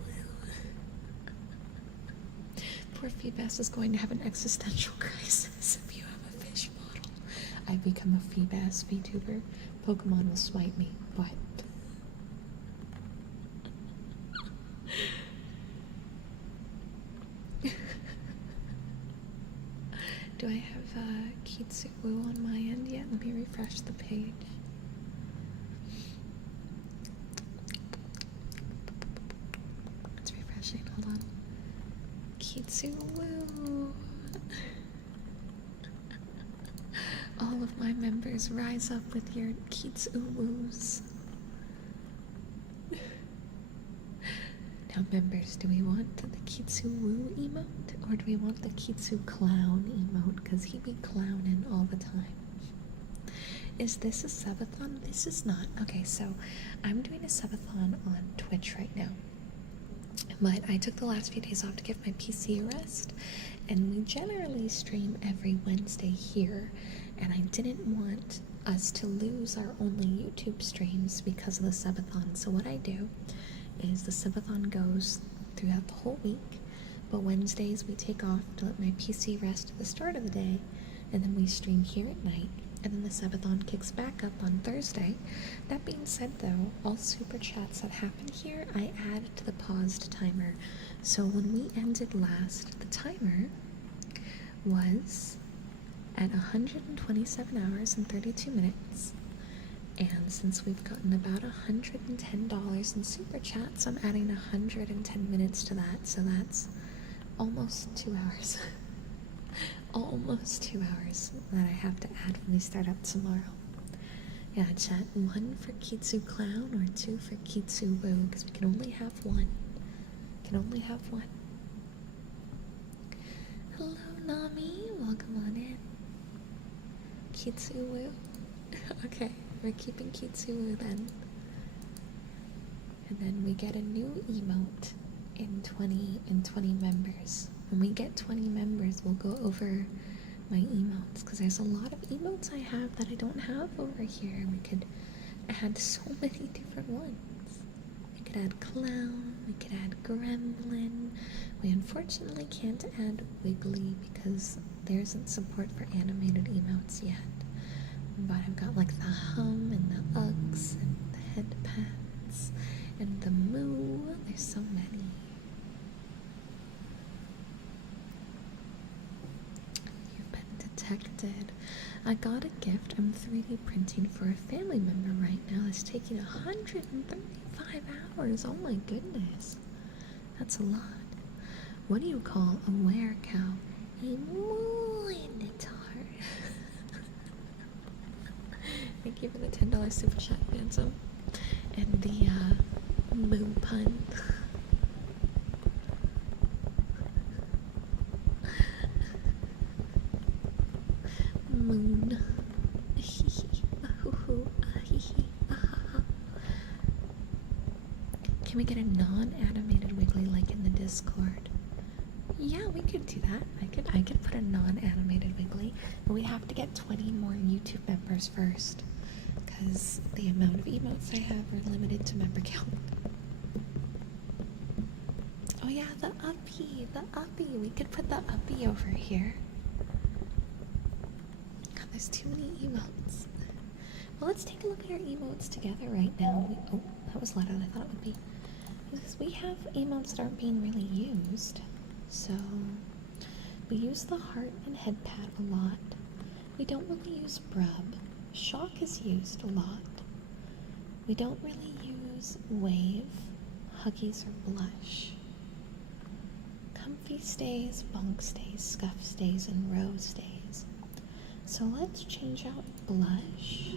Poor Feebas is going to have an existential crisis if you have a fish model. I've become a Feebas VTuber. Pokemon will smite me, but do I have Kitsu Woo on my end yet? Let me refresh the page. It's refreshing. Hold on. Kitsu Woo. All of my members rise up with your Kitsu Woos. Now members, do we want the Kitsu Woo emote or do we want the Kitsu Clown emote? Because he be clowning all the time. Is this a subathon? This is not. Okay, so I'm doing a subathon on Twitch right now. But I took the last few days off to give my PC a rest, and we generally stream every Wednesday here, and I didn't want us to lose our only YouTube streams because of the subathon. So what I do is the subathon goes throughout the whole week, but Wednesdays we take off to let my PC rest at the start of the day, and then we stream here at night, And then the subathon kicks back up on Thursday. That being said, though, all super chats that happen here, I add to the paused timer. So when we ended last, the timer was at 127 hours and 32 minutes. And since we've gotten about $110 in super chats, I'm adding 110 minutes to that. So that's almost 2 hours. Almost 2 hours that I have to add when we start up tomorrow. Yeah, chat 1 for Kitsu Clown or 2 for Kitsu Woo, because we can only have one. Can only have one. Hello, Nami. Welcome on in. Kitsu Woo. Okay, we're keeping Kitsu Woo then. And then we get a new emote in 20 members. When we get 20 members, we'll go over my emotes, because there's a lot of emotes I have that I don't have over here. We could add so many different ones. We could add clown, we could add gremlin. We unfortunately can't add wiggly because there isn't support for animated emotes yet. But I've got like the hum and the uggs and the headpats and the moo. There's so many. Detected. I got a gift. I'm 3D printing for a family member right now. It's taking 135 hours. Oh my goodness. That's a lot. What do you call a werecow? A minotaur. Thank you for the $10 super chat, Handsome. And the moo pun. Moon. Can we get a non-animated wiggly like in the Discord? Yeah, we could do that. I could put a non-animated wiggly, but we have to get 20 more YouTube members first, because the amount of emotes I have are limited to member count. Oh yeah, the uppy. We could put the uppy over here. There's too many emotes. Well, let's take a look at our emotes together right now. Oh, that was louder than I thought it would be. Because we have emotes that aren't being really used. So, we use the heart and headpat a lot. We don't really use brub. Shock is used a lot. We don't really use wave, huggies, or blush. Comfy stays, bunk stays, scuff stays, and rose stays. So let's change out blush.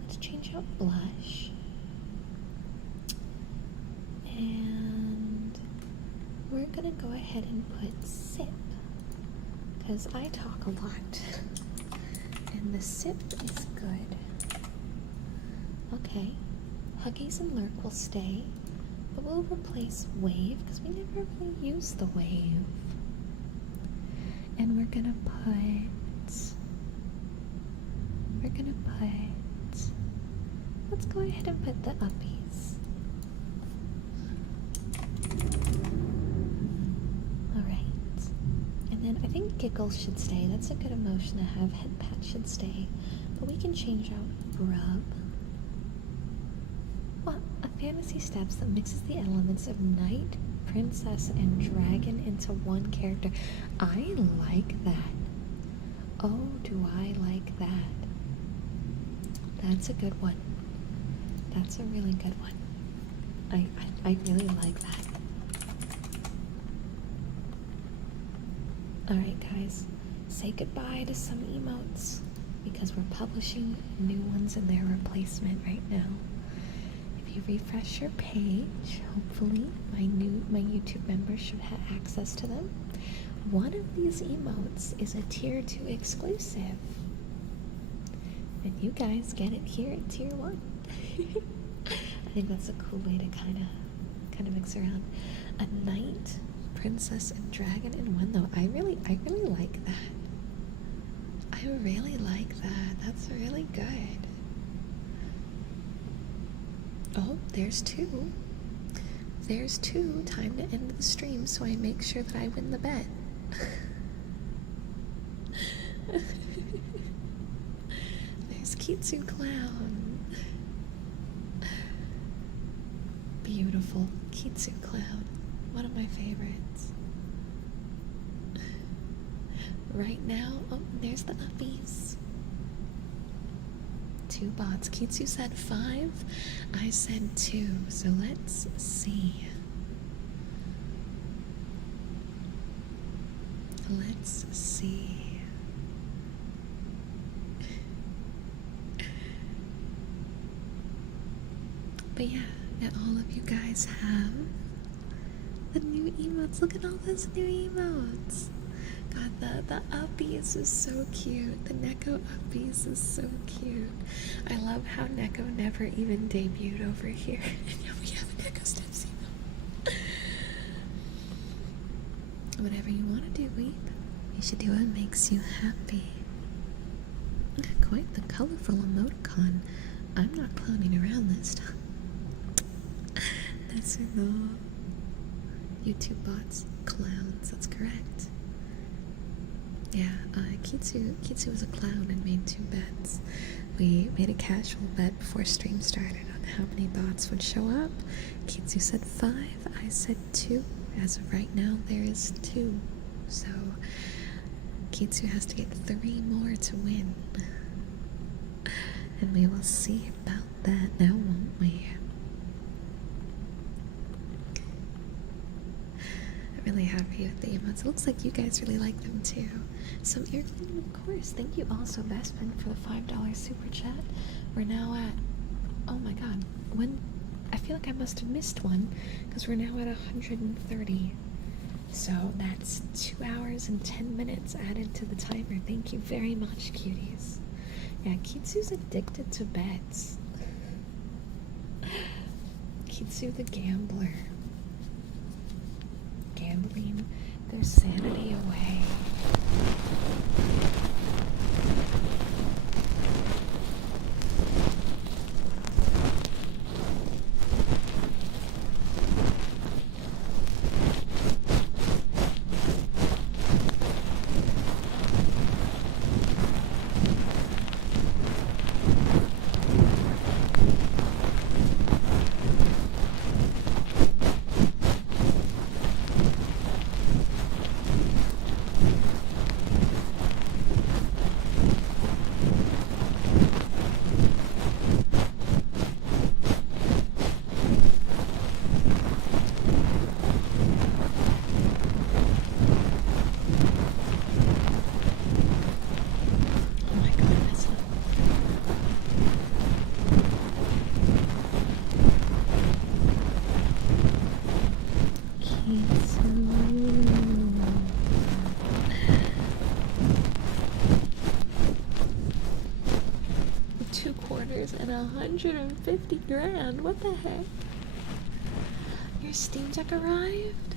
Let's change out blush. And we're gonna go ahead and put sip, because I talk a lot. And the sip is good. Okay. Huggies and lurk will stay, but we'll replace wave, because we never really use the wave. And we're gonna put, let's go ahead and put the uppies. Alright. And then I think giggles should stay. That's a good emotion to have. Headpat should stay. But we can change out brub. What? A fantasy steps that mixes the elements of knight, princess, and dragon into one character. I like that. Oh, do I like that? That's a good one. That's a really good one. I really like that. Alright guys, say goodbye to some emotes, because we're publishing new ones in their replacement right now. If you refresh your page, hopefully my YouTube members should have access to them. One of these emotes is a tier 2 exclusive, and you guys get it here at tier 1. I think that's a cool way to kind of mix around. A knight, princess, and dragon in one, though. I really like that. I really like that. That's really good. Oh, there's two. There's two. Time to end the stream so I make sure that I win the bet. Kitsu Clown. Beautiful Kitsu Clown. One of my favorites. Right now, oh, there's the uppies. 2 bots. Kitsu said 5. I said 2. So let's see. Let's see. But yeah, all of you guys have the new emotes. Look at all those new emotes. God, the uppies is so cute. The Neko uppies is so cute. I love how Neko never even debuted over here. And now we have a Neko Steps emote. Whatever you want to do, Weep, you should do what makes you happy. Quite the colorful emoticon. I'm not clowning around this time. That's the YouTube bots. Clowns, that's correct. Yeah, Kitsu was a clown and made 2 bets. We made a casual bet before stream started on how many bots would show up. Kitsu said 5, I said 2. As of right now, there is 2. So, Kitsu has to get 3 more to win. And we will see about that now, won't we? I'm really happy with the emotes. It looks like you guys really like them too. Some ear cleaning, of course. Thank you also, Bespin, for the $5 super chat. We're now at, oh my god, I feel like I must have missed one, because we're now at 130. So that's 2 hours and 10 minutes added to the timer. Thank you very much, cuties. Yeah, Kitsu's addicted to bets. Kitsu the gambler. Gambling their sanity away. And 150 grand. What the heck? Your Steam Deck arrived?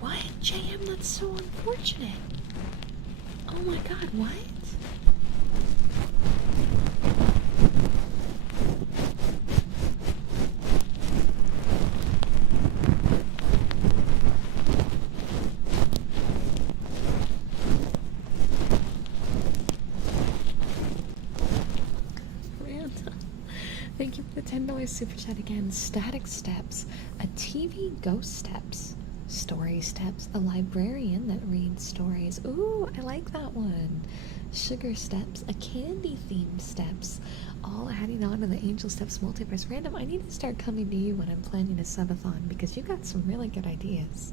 What? JM, that's so unfortunate. Oh my god, what? Thank you for the $10 super chat again. Static Steps, a TV Ghost Steps, Story Steps, a librarian that reads stories. Ooh, I like that one. Sugar Steps, a candy themed Steps, all adding on to the Angel Steps multiverse. Random, I need to start coming to you when I'm planning a subathon because you got some really good ideas.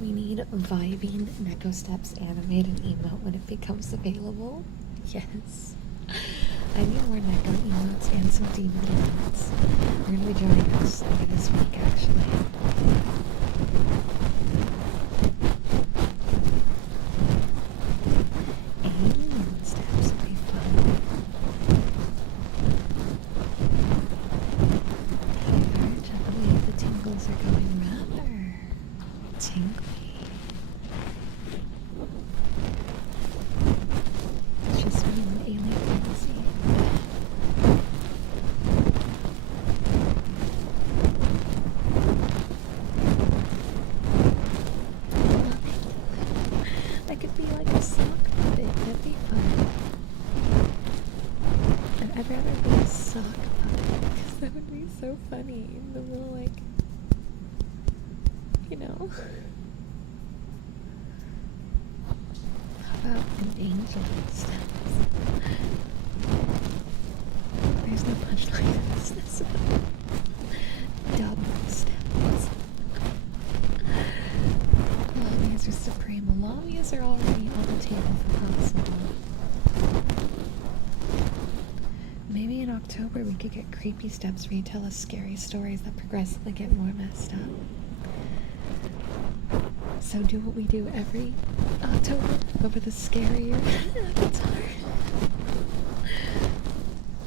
We need vibing Neko Steps animated emote when it becomes available. Yes. I need more Neko emotes and some demon emotes. They're going to be joining us later this week, actually. Alien Steps would be fun. Diverge, I believe the tingles are going rather tingly. It's just me and alien fantasy. funny. The little, like, you know. How about an angel steps? There's no punchline in this. Double steps. Lamias are supreme. Lamias are already on the table for possible. Maybe in October we could get creepy steps where you tell us scary stories that progressively get more messed up. So do what we do every October over the scarier avatar.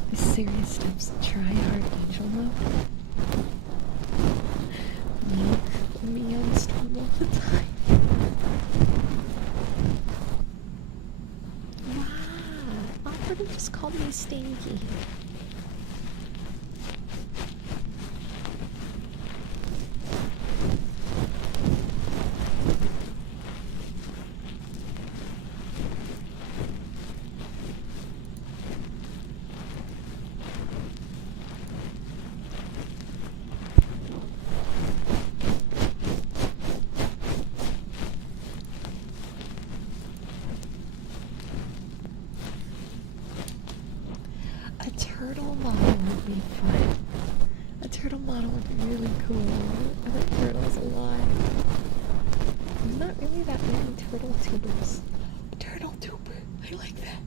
The serious steps, try hard angel mode. Me on storm all the time. Wow, Alfred just called me stinky. A turtle model would be fun. A turtle model would be really cool. I think turtles alive. There's not really that many turtle tubers. A turtle tuber. I like that.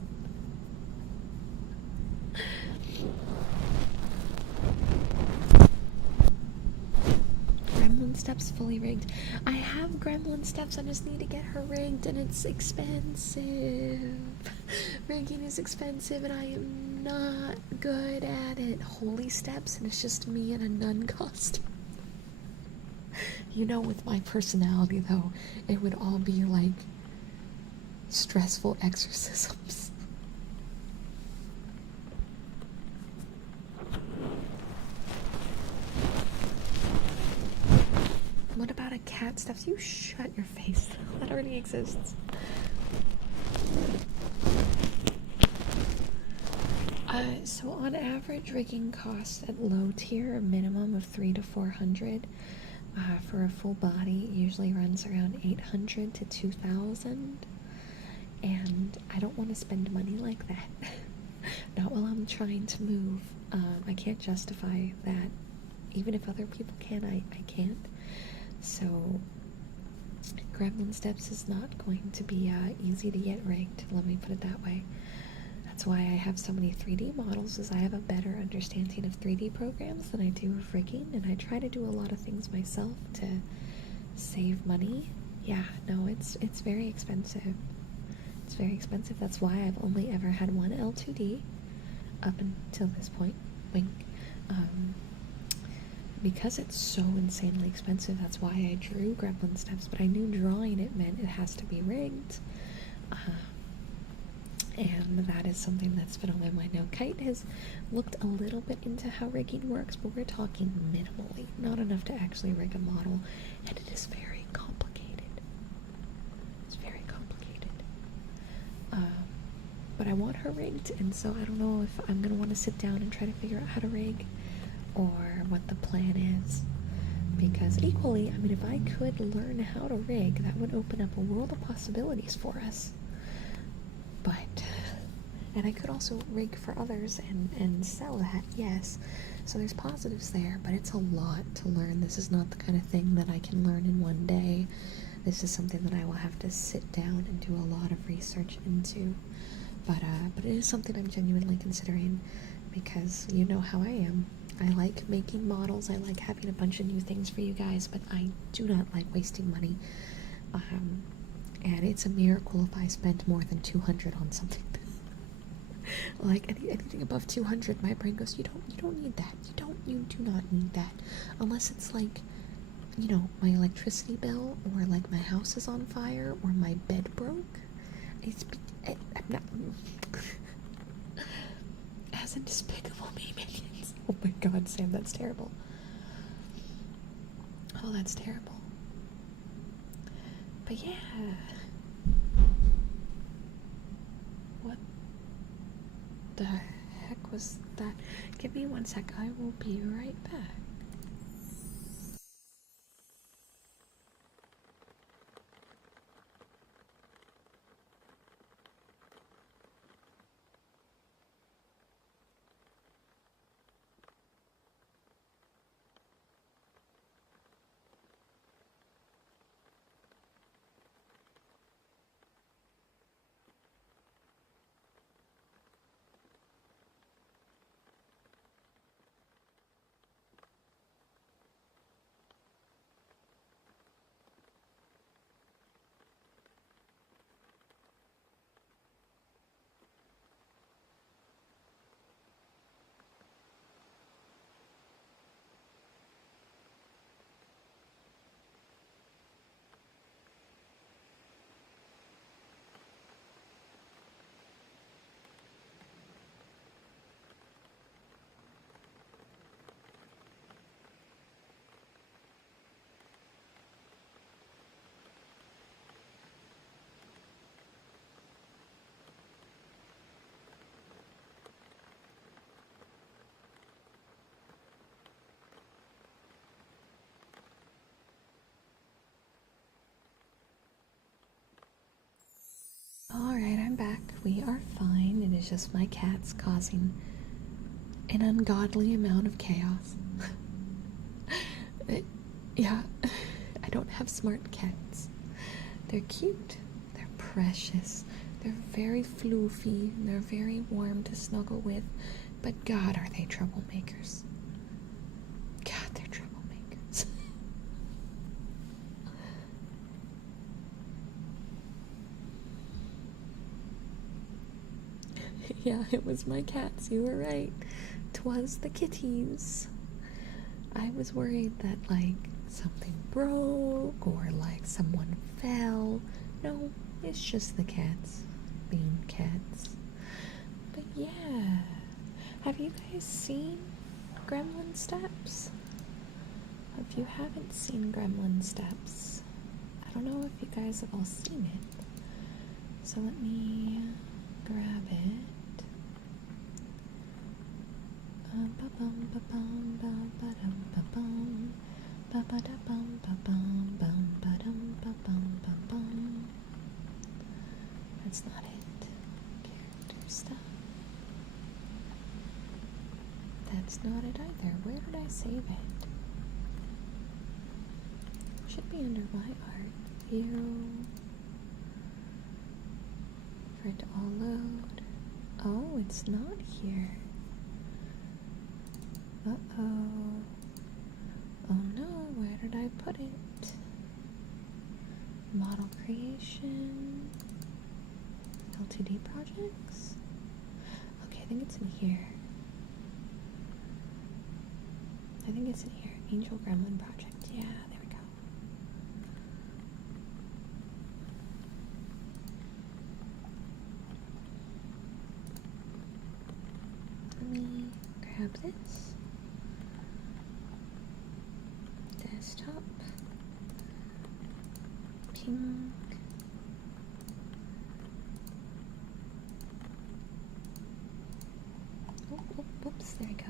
Gremlin steps fully rigged. I have gremlin steps, I just need to get her rigged, and it's expensive. Rigging is expensive, and I am not good at it. Holy steps, and it's just me in a nun costume. You know, with my personality, though, it would all be like stressful exorcisms. What about a cat steps? You shut your face. That already exists. So on average, rigging costs at low tier a minimum of $300 to $400. For a full body, it usually runs around $800 to $2,000. And I don't want to spend money like that. Not while I'm trying to move. I can't justify that. Even if other people can, I can't. So Gremlin Steps is not going to be easy to get rigged, let me put it that way. That's why I have so many 3D models, is I have a better understanding of 3D programs than I do of rigging, and I try to do a lot of things myself to save money. Yeah, no, it's very expensive. It's very expensive. That's why I've only ever had one L2D up until this point. Wink. Because it's so insanely expensive, that's why I drew Gremlin Steps, but I knew drawing it meant it has to be rigged. And that is something that's been on my mind. Now, Kite has looked a little bit into how rigging works, but we're talking minimally, not enough to actually rig a model, and it is very complicated. It's very complicated. But I want her rigged, and so I don't know if I'm going to want to sit down and try to figure out how to rig, or what the plan is. Because equally, I mean, if I could learn how to rig, that would open up a world of possibilities for us. And I could also rig for others and sell that, yes. So there's positives there, but it's a lot to learn. This is not the kind of thing that I can learn in one day. This is something that I will have to sit down and do a lot of research into. But it is something I'm genuinely considering, because you know how I am. I like making models, I like having a bunch of new things for you guys, but I do not like wasting money. And it's a miracle if I spend more than $200 on something. Like anything above 200, my brain goes, you don't need that. You do not need that. Unless it's like, you know, my electricity bill, or like my house is on fire, or my bed broke. I'm not. As in Despicable Me minions. Oh my god, Sam, that's terrible. Oh, that's terrible. But yeah. What the heck was that? Give me one sec. I will be right back. is just my cats causing an ungodly amount of chaos. Yeah, I don't have smart cats. They're cute, they're precious, they're very floofy, and they're very warm to snuggle with, but God, are they troublemakers. God, they're troublemakers. Yeah, it was my cats, you were right. 'Twas the kitties. I was worried that, like, something broke or, like, someone fell. No, it's just the cats being cats. But yeah, have you guys seen Gremlin Steps? If you haven't seen Gremlin Steps, I don't know if you guys have all seen it. So let me grab it. That's not it. Character stuff. That's not it either. Where did I save it? Should be under my art. View. For it to all load. Oh, it's not here. Uh-oh. Oh no, where did I put it? Model creation. L2D projects? Okay, I think it's in here. I think it's in here. Angel Gremlin project. Yeah, there we go. Let me grab this. Desktop. Pink. Whoops, there we go.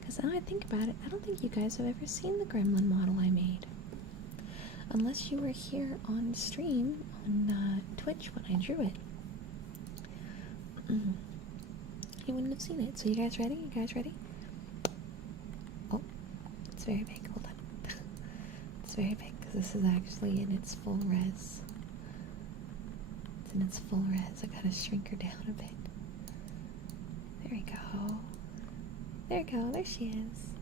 Because now I think about it, I don't think you guys have ever seen the gremlin model I made. Unless you were here on stream on Twitch when I drew it. You wouldn't have seen it. So you guys ready? You guys ready? Oh, it's very big. Hold on. It's very big because this is actually in its full res. It's in its full res. I gotta shrink her down a bit. There we go. There we go. There she is.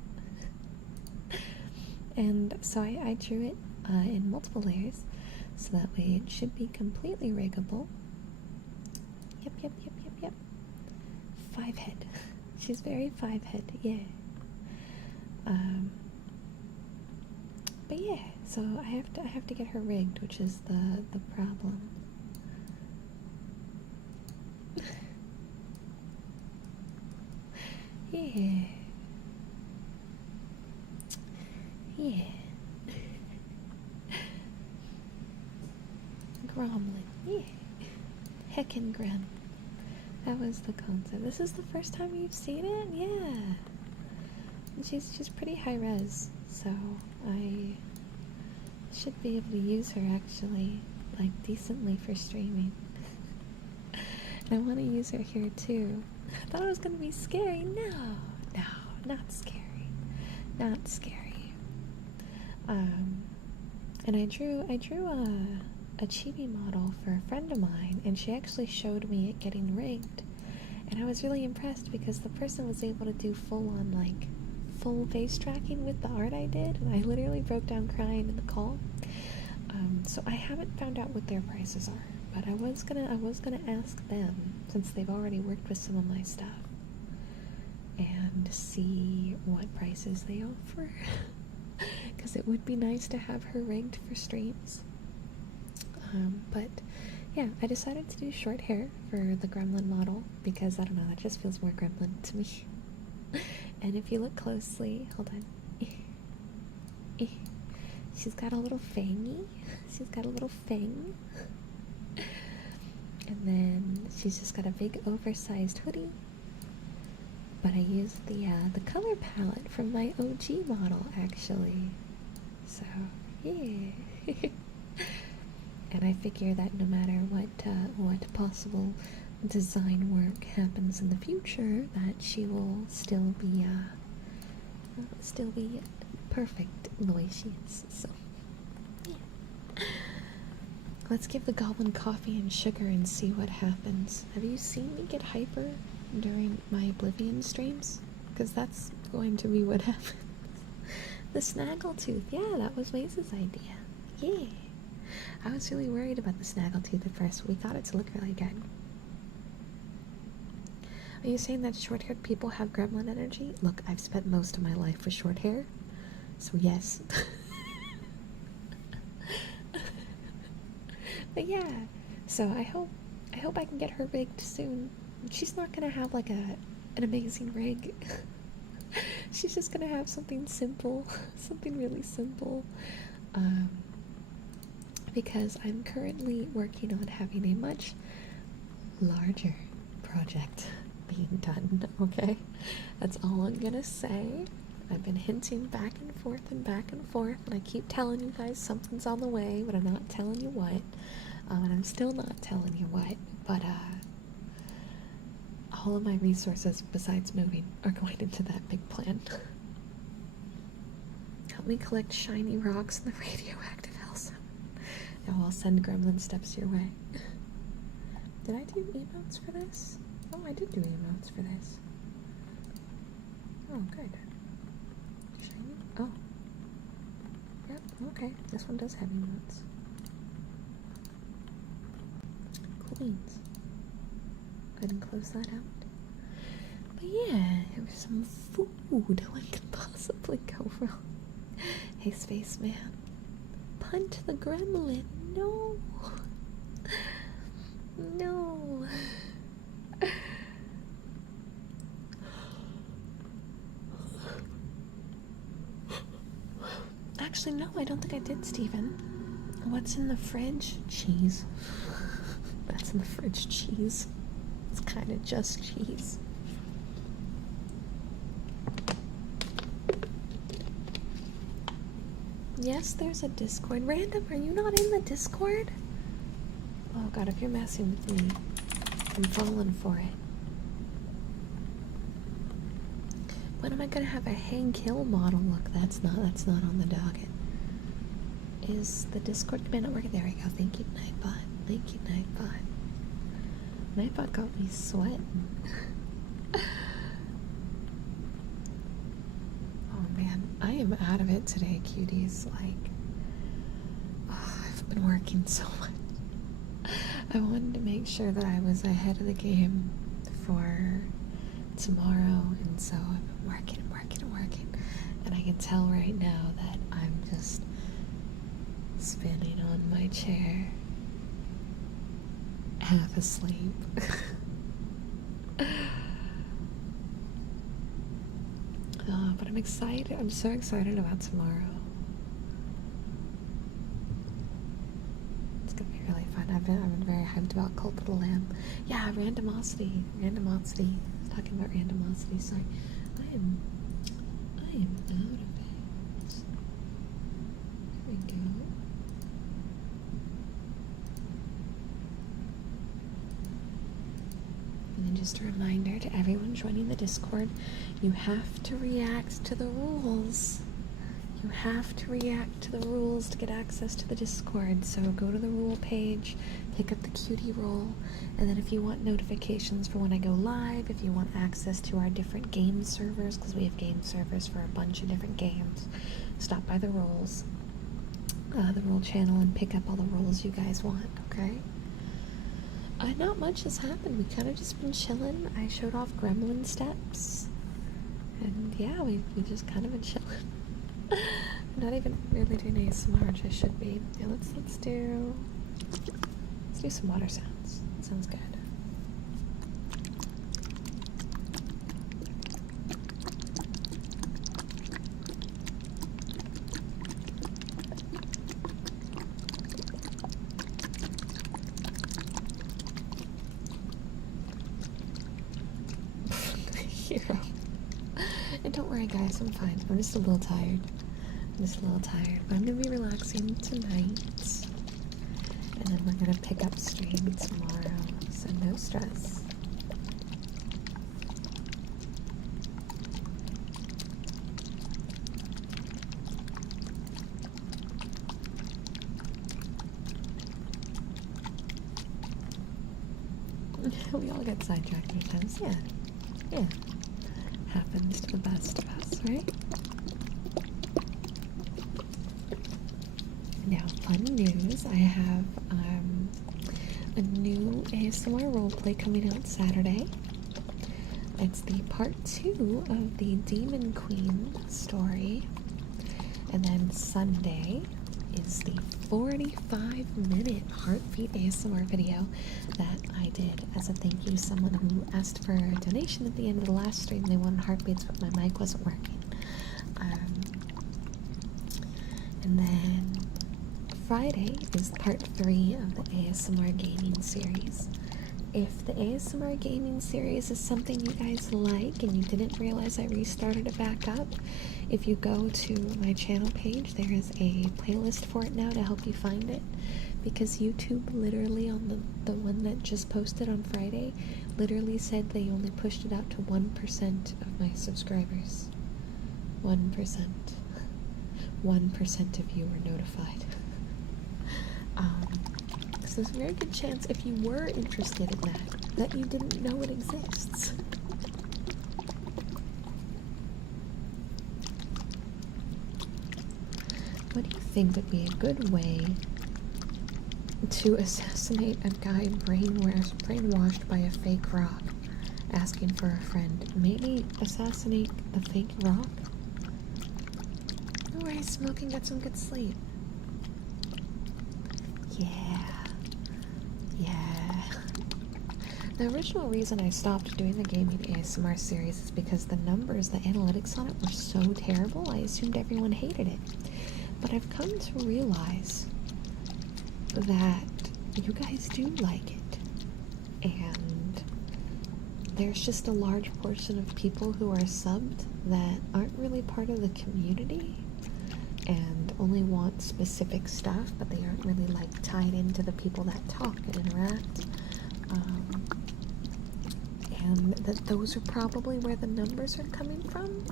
And so I drew it in multiple layers, so that way it should be completely riggable. Yep. 5-head. She's very 5-head. Yeah. But yeah, so I have to get her rigged, which is the problem. Yeah. Gromlin. Yeah. Heckin' Grem. That was the concept. This is the first time you've seen it? Yeah. And she's pretty high res, so I should be able to use her actually, like, decently for streaming. And I want to use her here too. I thought it was going to be scary. No, not scary. Not scary. And I drew a chibi model for a friend of mine, and she actually showed me it getting rigged. And I was really impressed because the person was able to do full-on, like, full face tracking with the art I did, and I literally broke down crying in the call. So I haven't found out what their prices are, but I was gonna ask them, since they've already worked with some of my stuff, and see what prices they offer. Because it would be nice to have her rigged for streams. But yeah, I decided to do short hair for the gremlin model because, I don't know, that just feels more gremlin to me. And if you look closely, hold on. She's got a little fangy. She's got a little fang. And then she's just got a big oversized hoodie. But I used the color palette from my OG model, actually. So, yeah. And I figure that no matter what possible design work happens in the future, that she will still be perfect the way she is. So yeah. Let's give the goblin coffee and sugar and see what happens. Have you seen me get hyper during my Oblivion streams? Because that's going to be what happens. The snaggletooth. Yeah, that was Maze's idea. Yeah. I was really worried about the snaggletooth at first. We thought it to look really good. Are you saying that short-haired people have gremlin energy? Look, I've spent most of my life with short hair, so yes. But yeah, so I hope I can get her rigged soon. She's not gonna have like an amazing rig. She's just gonna have something simple, something really simple. Because I'm currently working on having a much larger project being done, okay? That's all I'm gonna say. I've been hinting back and forth, and I keep telling you guys something's on the way, but I'm not telling you what. And I'm still not telling you what, but all of my resources besides moving are going into that big plan. Help me collect shiny rocks in the radioactive Elsa. Now I'll send gremlin steps your way. Did I do emotes for this? Oh, I did do emotes for this. Oh, good. Shiny? Oh. Yep, okay. This one does have emotes. Queens. Go ahead and close that out. But yeah, there's some food. What could possibly go wrong? Hey, spaceman. Punt the gremlin. No. No. Actually, no, I don't think I did, Steven. What's in the fridge? Cheese. That's in the fridge, cheese. It's kind of just cheese. Yes, there's a Discord. Random, are you not in the Discord? Oh god, if you're messing with me, I'm falling for it. When am I gonna have a hang kill model? Look, that's not on the docket. Is the Discord command not working? There we go. Thank you, Nightbot. Thank you, Nightbot. Nightbot got me sweating. Oh man, I am out of it today, cuties. Like, oh, I've been working so much. I wanted to make sure that I was ahead of the game for tomorrow, and so I've been working. And I can tell right now that I'm just spinning on my chair, half asleep. But I'm excited. I'm so excited about tomorrow. It's gonna be really fun. I've been very hyped about Cult of the Lamb. Yeah, randomosity. Talking about randomosity. Sorry, I am out of it. There we go. And then just a reminder to everyone joining the Discord, you have to react to the rules. You have to react to the rules to get access to the Discord. So go to the rule page, pick up the cutie role, and then if you want notifications for when I go live, if you want access to our different game servers, because we have game servers for a bunch of different games, stop by the rules, the rule channel, and pick up all the rules you guys want, okay? Not much has happened. We kind of just been chilling. I showed off gremlin steps, and yeah, we just kind of been chilling. I'm not even really doing ASMR, which I should be. Yeah, let's do some water sounds. That sounds good. Hero. And don't worry, guys, I'm fine. I'm just a little tired. But I'm gonna be relaxing tonight, and then we're gonna pick up stream tomorrow. so no stress. We all get sidetracked sometimes, yeah. Yeah. Happens to the best of us, right? Now, fun news, I have a new ASMR roleplay coming out Saturday. It's the part 2 of the Demon Queen story. And then Sunday is the 45-minute heartbeat ASMR video that I did as a thank you to someone who asked for a donation at the end of the last stream. They wanted heartbeats, but my mic wasn't working. And then Friday is part 3 of the ASMR gaming series. If the ASMR gaming series is something you guys like and you didn't realize I restarted it back up, if you go to my channel page, there is a playlist for it now to help you find it, because YouTube literally on the one that just posted on Friday literally said they only pushed it out to 1% of my subscribers. 1%. 1% of you were notified. So there's a very good chance if you were interested in that you didn't know it exists. What do you think would be a good way to assassinate a guy brainwashed by a fake rock asking for a friend? Maybe assassinate the fake rock? No worries, smoking, get some good sleep. Yeah. The original reason I stopped doing the gaming ASMR series is because the numbers, the analytics on it were so terrible, I assumed everyone hated it. But I've come to realize that you guys do like it. And there's just a large portion of people who are subbed that aren't really part of the community and only want specific stuff, but they aren't really like tied into the people that talk and interact. And that those are probably where the numbers are coming from.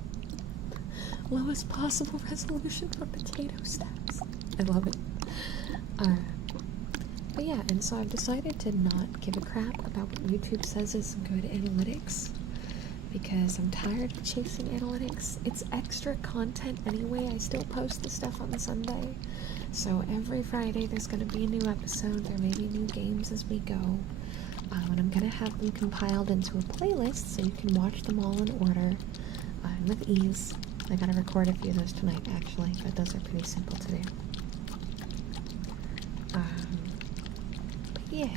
Lowest possible resolution for potato stats. I love it. But yeah, and so I've decided to not give a crap about what YouTube says is good analytics, because I'm tired of chasing analytics. It's extra content anyway. I still post the stuff on Sunday. So every Friday there's going to be a new episode. There may be new games as we go. And I'm going to have them compiled into a playlist so you can watch them all in order with ease. I got to record a few of those tonight, actually, but those are pretty simple to do. But yeah.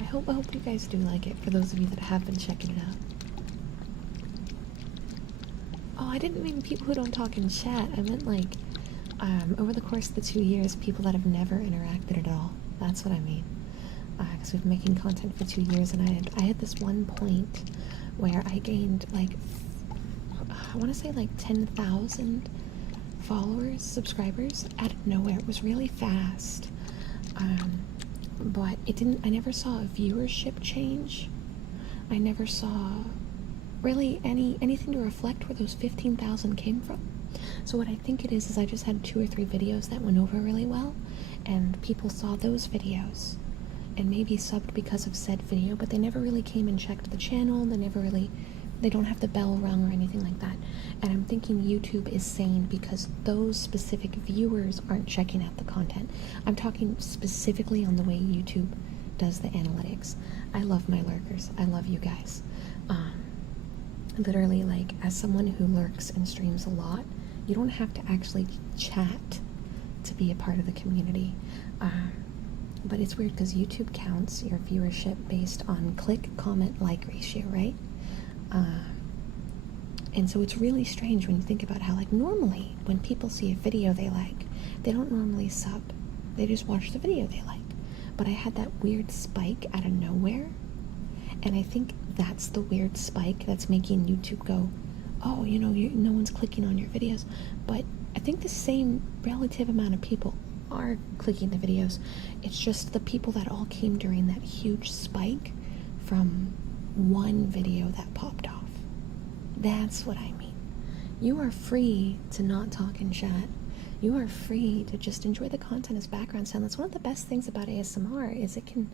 I hope you guys do like it, for those of you that have been checking it out. Oh, I didn't mean people who don't talk in chat. I meant like, over the course of the 2 years, people that have never interacted at all. That's what I mean. Because we've been making content for 2 years, and I had this one point where I gained like, I want to say like 10,000 followers, subscribers, out of nowhere. It was really fast. But I never saw a viewership change. I never saw really anything to reflect where those 15,000 came from. So what I think it is I just had 2 or 3 videos that went over really well, and people saw those videos and maybe subbed because of said video, but they never really came and checked the channel. They don't have the bell rung or anything like that. And I'm thinking YouTube is saying because those specific viewers aren't checking out the content. I'm talking specifically on the way YouTube does the analytics. I love my lurkers. I love you guys. Literally, like, as someone who lurks and streams a lot, you don't have to actually chat to be a part of the community. But it's weird because YouTube counts your viewership based on click, comment, like ratio, right? And so it's really strange when you think about how, like, normally when people see a video they like, they don't normally sub. They just watch the video they like. But I had that weird spike out of nowhere, and I think that's the weird spike that's making YouTube go, oh, no one's clicking on your videos. But I think the same relative amount of people are clicking the videos. It's just the people that all came during that huge spike from one video that popped off. That's what I mean. You are free to not talk in chat. You are free to just enjoy the content as background sound. That's one of the best things about ASMR, is it can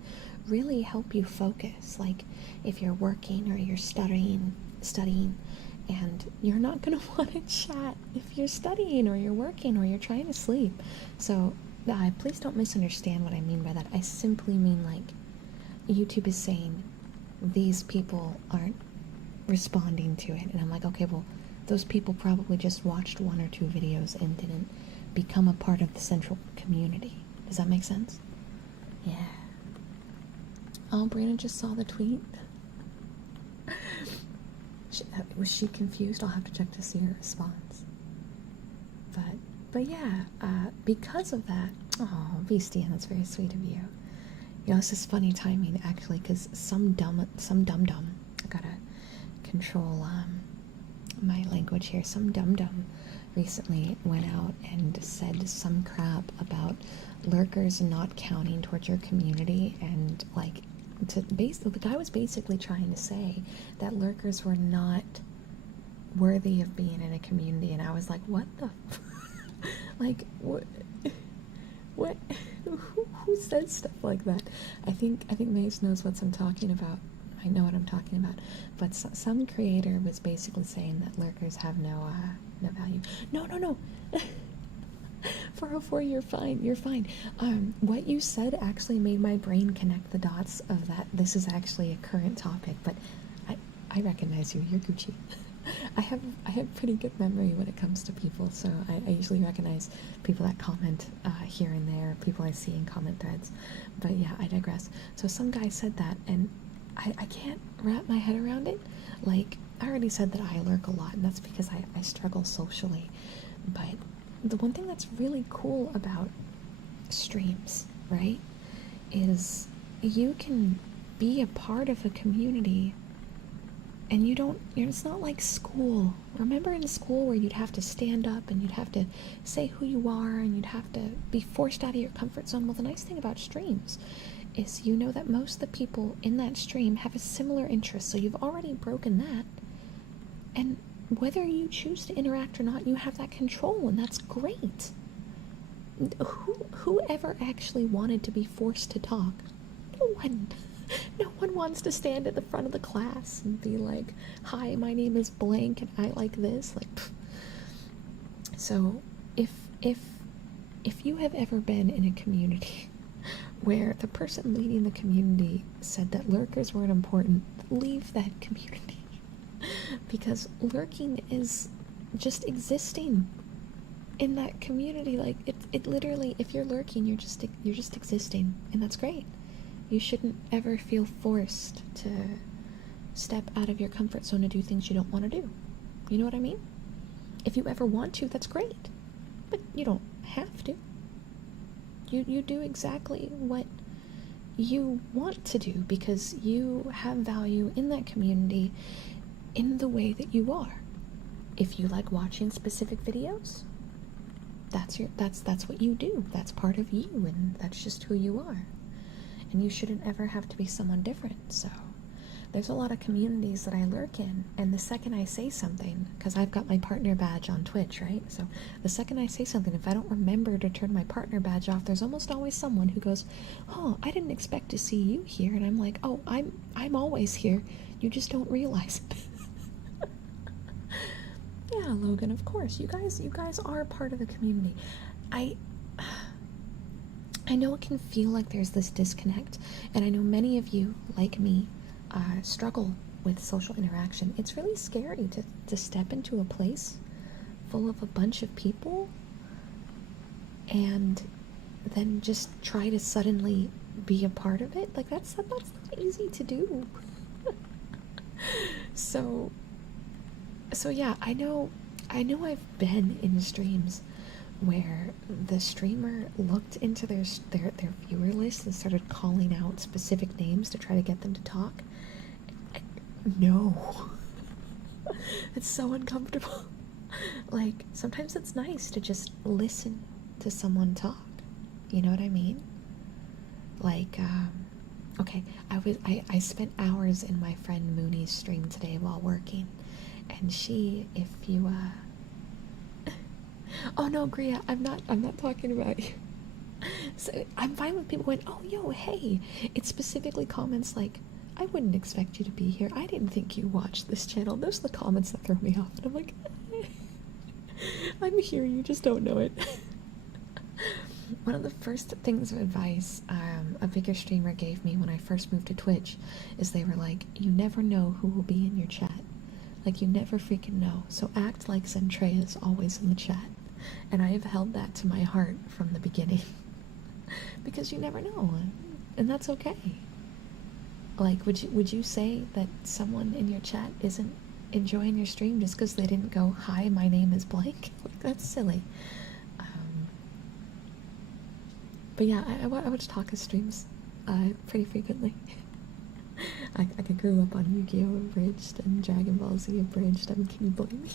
really help you focus. Like if you're working or you're studying, and you're not going to want to chat if you're studying or you're working or you're trying to sleep. So please don't misunderstand what I mean by that. I simply mean, like, YouTube is saying these people aren't responding to it, and I'm like, okay, well, those people probably just watched 1 or 2 videos and didn't become a part of the central community. Does that make sense? Yeah. Oh, Brandon just saw the tweet. Was she confused? I'll have to check to see her response. But yeah, because of that, oh, Beastie, that's very sweet of you. You know, this is funny timing, actually, because some dum-dum, I gotta control my language here, some dum-dum recently went out and said some crap about lurkers not counting towards your community, and like, the guy was basically trying to say that lurkers were not worthy of being in a community, and I was like, what the like, what who says stuff like that? I think Mace knows what I'm talking about. I know what I'm talking about. But some creator was basically saying that lurkers have no value. No. 404, you're fine. What you said actually made my brain connect the dots of that. This is actually a current topic, but I recognize you. You're Gucci. I have pretty good memory when it comes to people, so I usually recognize people that comment here and there, people I see in comment threads. But yeah, I digress. So some guy said that, and I can't wrap my head around it. Like, I already said that I lurk a lot, and that's because I struggle socially. But the one thing that's really cool about streams, right, is you can be a part of a community, and it's not like school. Remember in school where you'd have to stand up and you'd have to say who you are and you'd have to be forced out of your comfort zone? Well, the nice thing about streams is you know that most of the people in that stream have a similar interest, so you've already broken that. And whether you choose to interact or not, you have that control, and that's great. Who ever actually wanted to be forced to talk? No one. No one wants to stand at the front of the class and be like, hi, my name is blank and I like this. Like, pff. So if you have ever been in a community where the person leading the community said that lurkers weren't important, leave that community. Because lurking is just existing in that community. Like, it literally, if you're lurking, you're just existing, and that's great. You shouldn't ever feel forced to step out of your comfort zone to do things you don't want to do. You know what I mean? If you ever want to, that's great, but you don't have to. You do exactly what you want to do because you have value in that community in the way that you are. If you like watching specific videos, that's what you do. That's part of you, and that's just who you are. And you shouldn't ever have to be someone different. So there's a lot of communities that I lurk in, and the second I say something, because I've got my partner badge on Twitch, right? So the second I say something, if I don't remember to turn my partner badge off, there's almost always someone who goes, oh, I didn't expect to see you here. And I'm like, oh, I'm always here. You just don't realize it. Yeah, Logan, of course. You guys are part of the community. I know it can feel like there's this disconnect, and I know many of you, like me, struggle with social interaction. It's really scary to step into a place full of a bunch of people and then just try to suddenly be a part of it. Like, that's not easy to do. So yeah, I know I've been in streams where the streamer looked into their viewer list and started calling out specific names to try to get them to talk. No. It's so uncomfortable. Like, sometimes it's nice to just listen to someone talk. You know what I mean? Like, okay, I spent hours in my friend Mooney's stream today while working, and she, if you, oh no, Gria, I'm not talking about you. So I'm fine with people going, oh, yo, hey. It's specifically comments like, I wouldn't expect you to be here. I didn't think you watched this channel. Those are the comments that throw me off. And I'm like, I'm here, you just don't know it. One of the first things of advice a bigger streamer gave me when I first moved to Twitch is they were like, you never know who will be in your chat. Like, you never freaking know. So act like Zentrea is always in the chat. And I have held that to my heart from the beginning. Because you never know. And that's okay. Like, would you say that someone in your chat isn't enjoying your stream just because they didn't go, hi, my name is blank? Like, that's silly. But yeah, I watch Taka streams pretty frequently. I grew up on Yu-Gi-Oh! Abridged and Dragon Ball Z Abridged. I mean, can you blame me?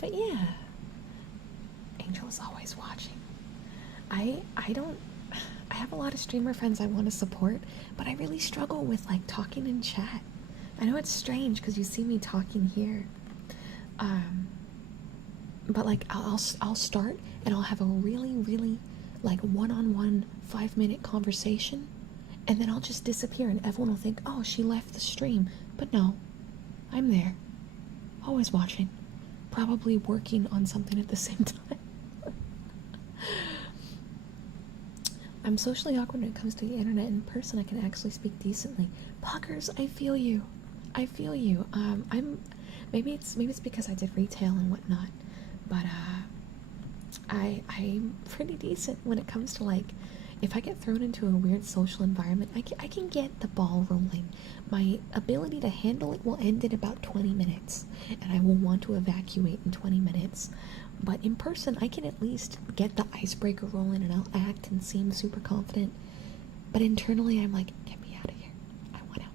But yeah, Angel is always watching. I have a lot of streamer friends I want to support, but I really struggle with like talking in chat. I know it's strange because you see me talking here, but like I'll start and I'll have a really like one-on-one 5-minute conversation, and then I'll just disappear and everyone will think, oh, she left the stream. But no, I'm there, always watching, probably working on something at the same time. I'm socially awkward when it comes to the internet. In person I can actually speak decently. Puckers, I feel you. Maybe it's because I did retail and whatnot, but I'm pretty decent when it comes to, like, if I get thrown into a weird social environment, I can get the ball rolling. My ability to handle it will end in about 20 minutes, and I will want to evacuate in 20 minutes. But in person, I can at least get the icebreaker rolling, and I'll act and seem super confident. But internally, I'm like, get me out of here. I want out.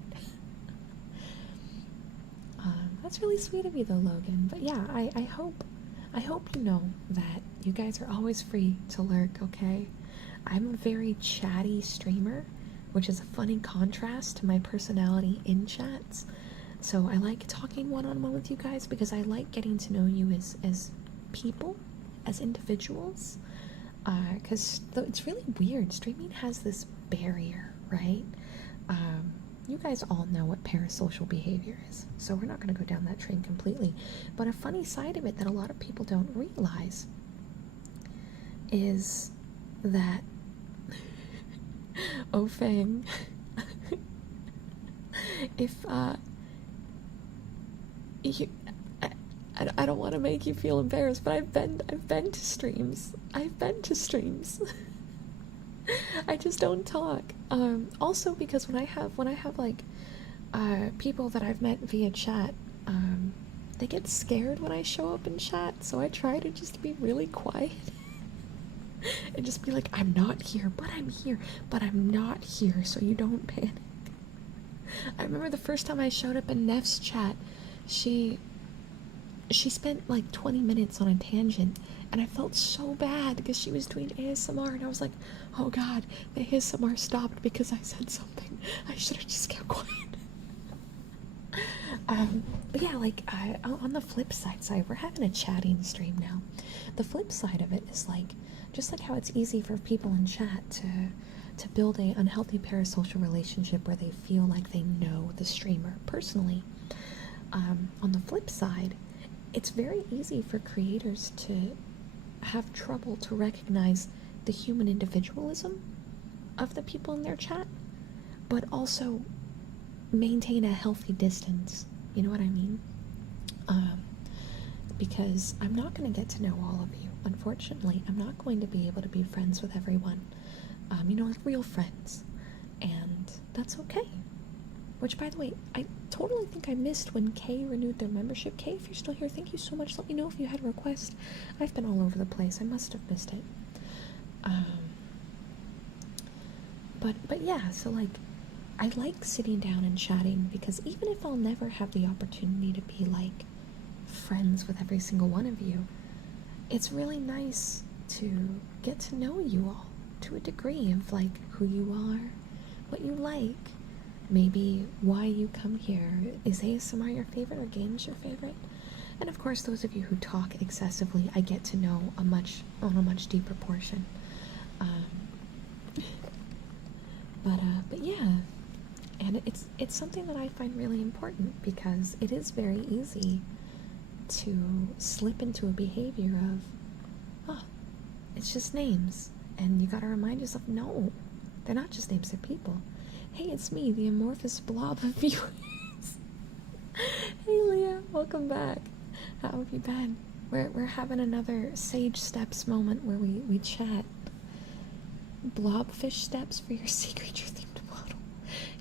That's really sweet of you, though, Logan. But yeah, I hope you know that you guys are always free to lurk, okay? I'm a very chatty streamer, which is a funny contrast to my personality in chats. So I like talking one-on-one with you guys because I like getting to know you as people, as individuals. Because it's really weird. Streaming has this barrier, right? You guys all know what parasocial behavior is, so we're not going to go down that train completely. But a funny side of it that a lot of people don't realize is that oh, Fang, if you, I don't want to make you feel embarrassed, but I've been to streams. I just don't talk. Also because when I have like people that I've met via chat, they get scared when I show up in chat, so I try to just be really quiet. And just be like, I'm not here, but I'm here, but I'm not here, so you don't panic. I remember the first time I showed up in Neff's chat, she spent like 20 minutes on a tangent, and I felt so bad because she was doing ASMR, and I was like, oh god, the ASMR stopped because I said something. I should have just kept quiet. But yeah, like, on the flip side, we're having a chatting stream now. The flip side of it is like, just like how it's easy for people in chat to build a unhealthy parasocial relationship where they feel like they know the streamer personally. On the flip side, it's very easy for creators to have trouble to recognize the human individualism of the people in their chat, but also maintain a healthy distance. You know what I mean? Because I'm not going to get to know all of you. Unfortunately, I'm not going to be able to be friends with everyone. You know, like real friends. And that's okay. Which, by the way, I totally think I missed when Kay renewed their membership. Kay, if you're still here, thank you so much. Let me know if you had a request. I've been all over the place. I must have missed it. But yeah, so like, I like sitting down and chatting because even if I'll never have the opportunity to be like friends with every single one of you, it's really nice to get to know you all to a degree of like who you are, what you like, maybe why you come here. Is ASMR your favorite or games your favorite? And of course, those of you who talk excessively, I get to know on a much deeper portion. But yeah, and it's something that I find really important because it is very easy to slip into a behavior of, oh, it's just names, and you gotta remind yourself, no, they're not just names, they're people. Hey, it's me, the amorphous blob of viewers. Hey, Leah, welcome back. How have you been? We're having another Sage Steps moment where we chat. Blobfish steps for your sea creature themed model.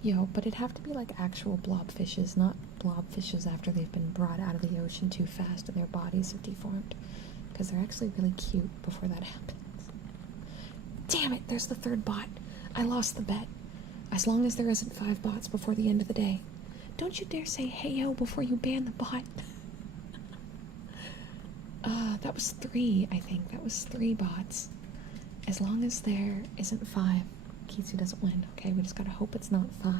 Yo, but it'd have to be like actual blobfishes, not blobfishes after they've been brought out of the ocean too fast and their bodies have deformed. Because they're actually really cute before that happens. Damn it, there's the third bot. I lost the bet. As long as there isn't 5 bots before the end of the day. Don't you dare say hey yo before you ban the bot. That was 3, I think. That was 3 bots. As long as there isn't 5, Kitsu doesn't win, okay? We just gotta hope it's not 5.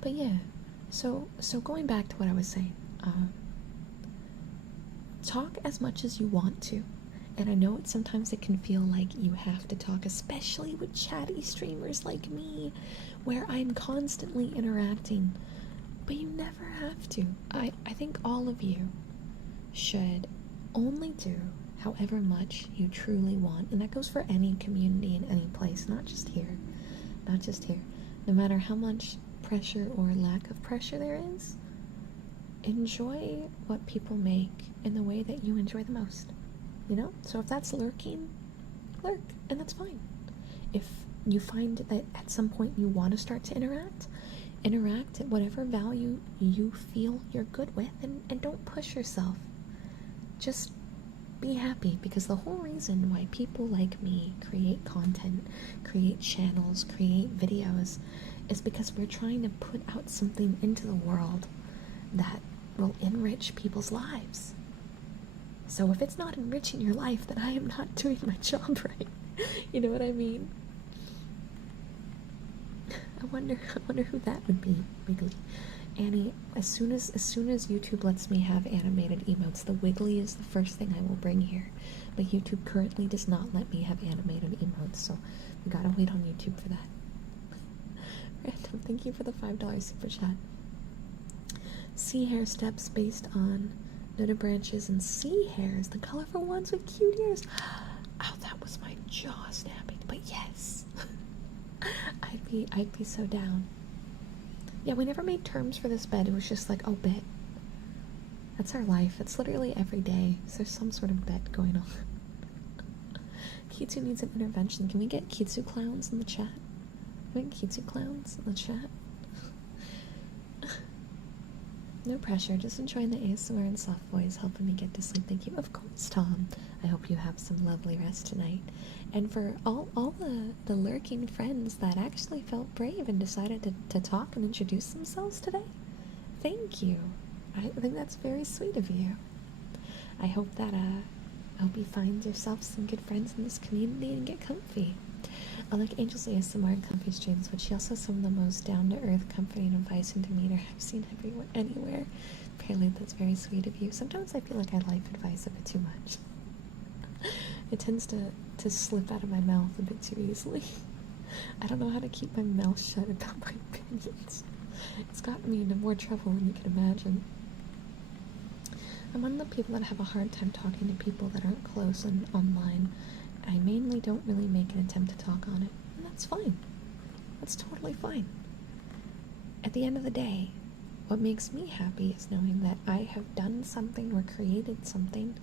But yeah, so going back to what I was saying, talk as much as you want to. And I know sometimes it can feel like you have to talk, especially with chatty streamers like me, where I'm constantly interacting. But you never have to. I think all of you should only do however much you truly want. And that goes for any community in any place, not just here. Not just here. No matter how much pressure or lack of pressure there is, enjoy what people make in the way that you enjoy the most. You know? So if that's lurking, lurk, and that's fine. If you find that at some point you want to start to interact at whatever value you feel you're good with, and don't push yourself. Just be happy, because the whole reason why people like me create content, create channels, create videos, is because we're trying to put out something into the world that will enrich people's lives. So if it's not enriching your life, then I am not doing my job right. You know what I mean? I wonder who that would be, Wiggly. Annie, as soon as YouTube lets me have animated emotes, the Wiggly is the first thing I will bring here. But YouTube currently does not let me have animated emotes, so we gotta wait on YouTube for that. Random, thank you for the $5 super chat. Sea hair steps based on knitted branches and sea hairs, the colorful ones with cute ears. Oh, that was my jaw snapping, but yes. I'd be so down. Yeah, we never made terms for this bed. It was just like, oh, bet. That's our life. It's literally every day. So there's some sort of bet going on. Kitsu needs an intervention. Can we get Kitsu clowns in the chat? Can we get Kitsu clowns in the chat? No pressure, just enjoying the ASMR and soft voice helping me get to sleep. Thank you. Of course, Tom. I hope you have some lovely rest tonight. And for all the lurking friends that actually felt brave and decided to talk and introduce themselves today, thank you. I think that's very sweet of you. I hope you find yourself some good friends in this community and get comfy. I like Angel's ASMR and comfy streams, but she also has some of the most down-to-earth, comforting advice and demeanor I've seen anywhere. Apparently that's very sweet of you. Sometimes I feel like I like advice a bit too much. It tends to slip out of my mouth a bit too easily. I don't know how to keep my mouth shut about my opinions. It's gotten me into more trouble than you can imagine. I'm one of the people that have a hard time talking to people that aren't close and online. I mainly don't really make an attempt to talk on it, and that's fine. That's totally fine. At the end of the day, what makes me happy is knowing that I have done something or created something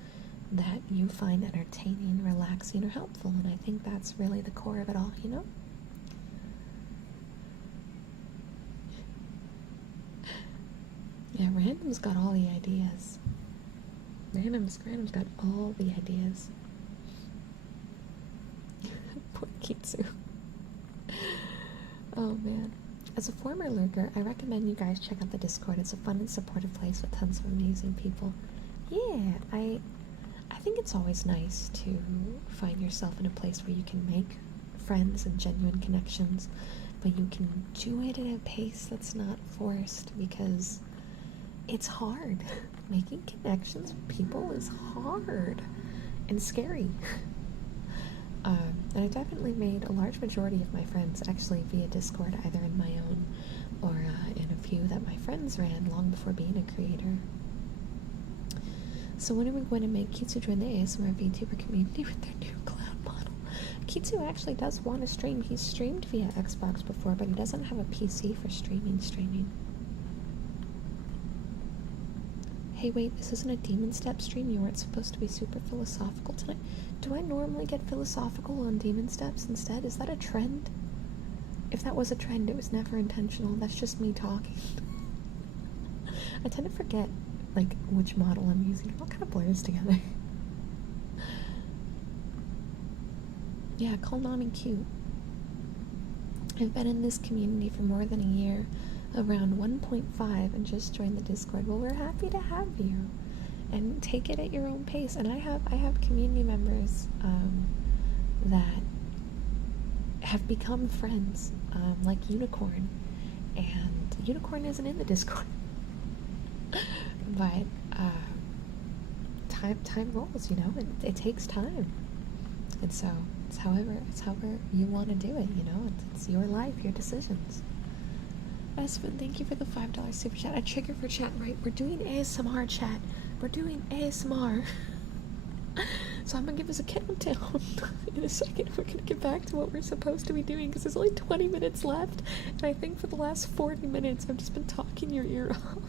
that you find entertaining, relaxing, or helpful, and I think that's really the core of it all, you know? Yeah, Random's got all the ideas. Random's got all the ideas. Poor Kitsu. Oh man. As a former lurker, I recommend you guys check out the Discord. It's a fun and supportive place with tons of amazing people. Yeah, I think it's always nice to find yourself in a place where you can make friends and genuine connections, but you can do it at a pace that's not forced, because it's hard. Making connections with people is hard and scary. And I definitely made a large majority of my friends actually via Discord, either in my own or in a few that my friends ran long before being a creator. So when are we going to make Kitsu join the ASMR VTuber community with their new cloud model? Kitsu actually does want to stream. He's streamed via Xbox before, but he doesn't have a PC for streaming. Hey, wait, this isn't a Demon Step stream. You weren't supposed to be super philosophical tonight. Do I normally get philosophical on Demon Steps instead? Is that a trend? If that was a trend, it was never intentional. That's just me talking. I tend to forget, like, which model I'm using. It all kind of blurs together. Yeah, call Nami cute. I've been in this community for more than a year, around 1.5, and just joined the Discord. Well, we're happy to have you, and take it at your own pace. And I have community members that have become friends, like Unicorn, and Unicorn isn't in the Discord. But time rolls, you know, and it takes time, and so it's however you want to do it, you know. It's your life, your decisions. Espen, thank you for the $5 super chat. A trigger for chat, right? We're doing ASMR, chat. We're doing ASMR. So I'm gonna give us a countdown in a second. We're gonna get back to what we're supposed to be doing, because there's only 20 minutes left, and I think for the last 40 minutes I've just been talking your ear off.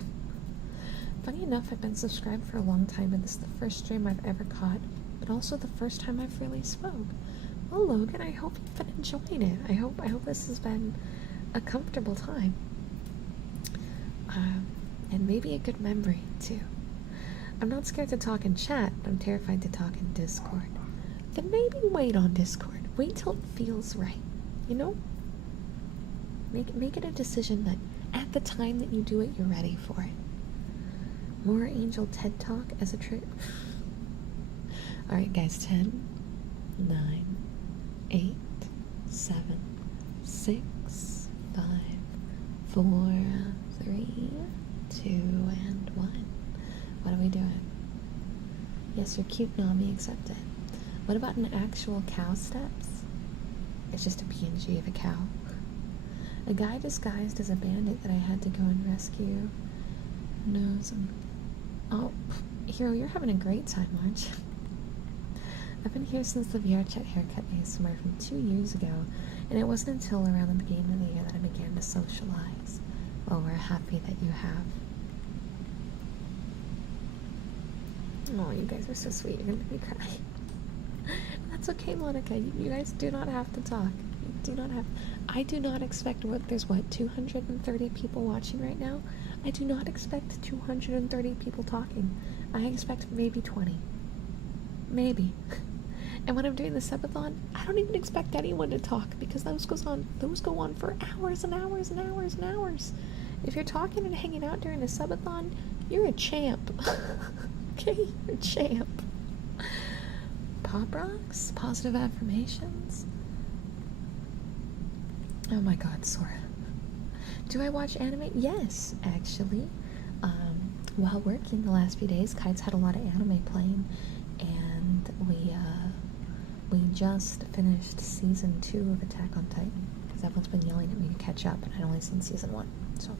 Funny enough, I've been subscribed for a long time, and this is the first stream I've ever caught, but also the first time I've really spoke. Well, Logan, I hope you've been enjoying it. I hope this has been a comfortable time. And maybe a good memory, too. I'm not scared to talk in chat, I'm terrified to talk in Discord. Then maybe wait on Discord. Wait till it feels right, you know? Make it a decision that at the time that you do it, you're ready for it. More Angel TED Talk as a trick. Alright, guys, 10, 9, 8, 7, 6, 5, 4, 3, 2, and 1. What are we doing? Yes, you're cute, Nami, accepted. What about an actual cow steps? It's just a PNG of a cow. A guy disguised as a bandit that I had to go and rescue knows. Oh, Hero, you're having a great time, aren't you? I've been here since the VR Chat haircut ASMR from 2 years ago, and it wasn't until around the beginning of the year that I began to socialize. Well, we're happy that you have. Oh, you guys are so sweet. You're gonna make me cry. That's okay, Monica. You guys do not have to talk. You do not have. I do not expect there's 230 people watching right now. I do not expect 230 people talking. I expect maybe 20. Maybe. And when I'm doing the subathon, I don't even expect anyone to talk, because those go on for hours and hours and hours and hours. If you're talking and hanging out during a subathon, you're a champ. Okay, you're a champ. Pop rocks, positive affirmations. Oh my god, Sora. Do I watch anime? Yes, actually. While working the last few days, Kite's had a lot of anime playing, and we just finished season 2 of Attack on Titan, because everyone's been yelling at me to catch up, and I'd only seen season 1. So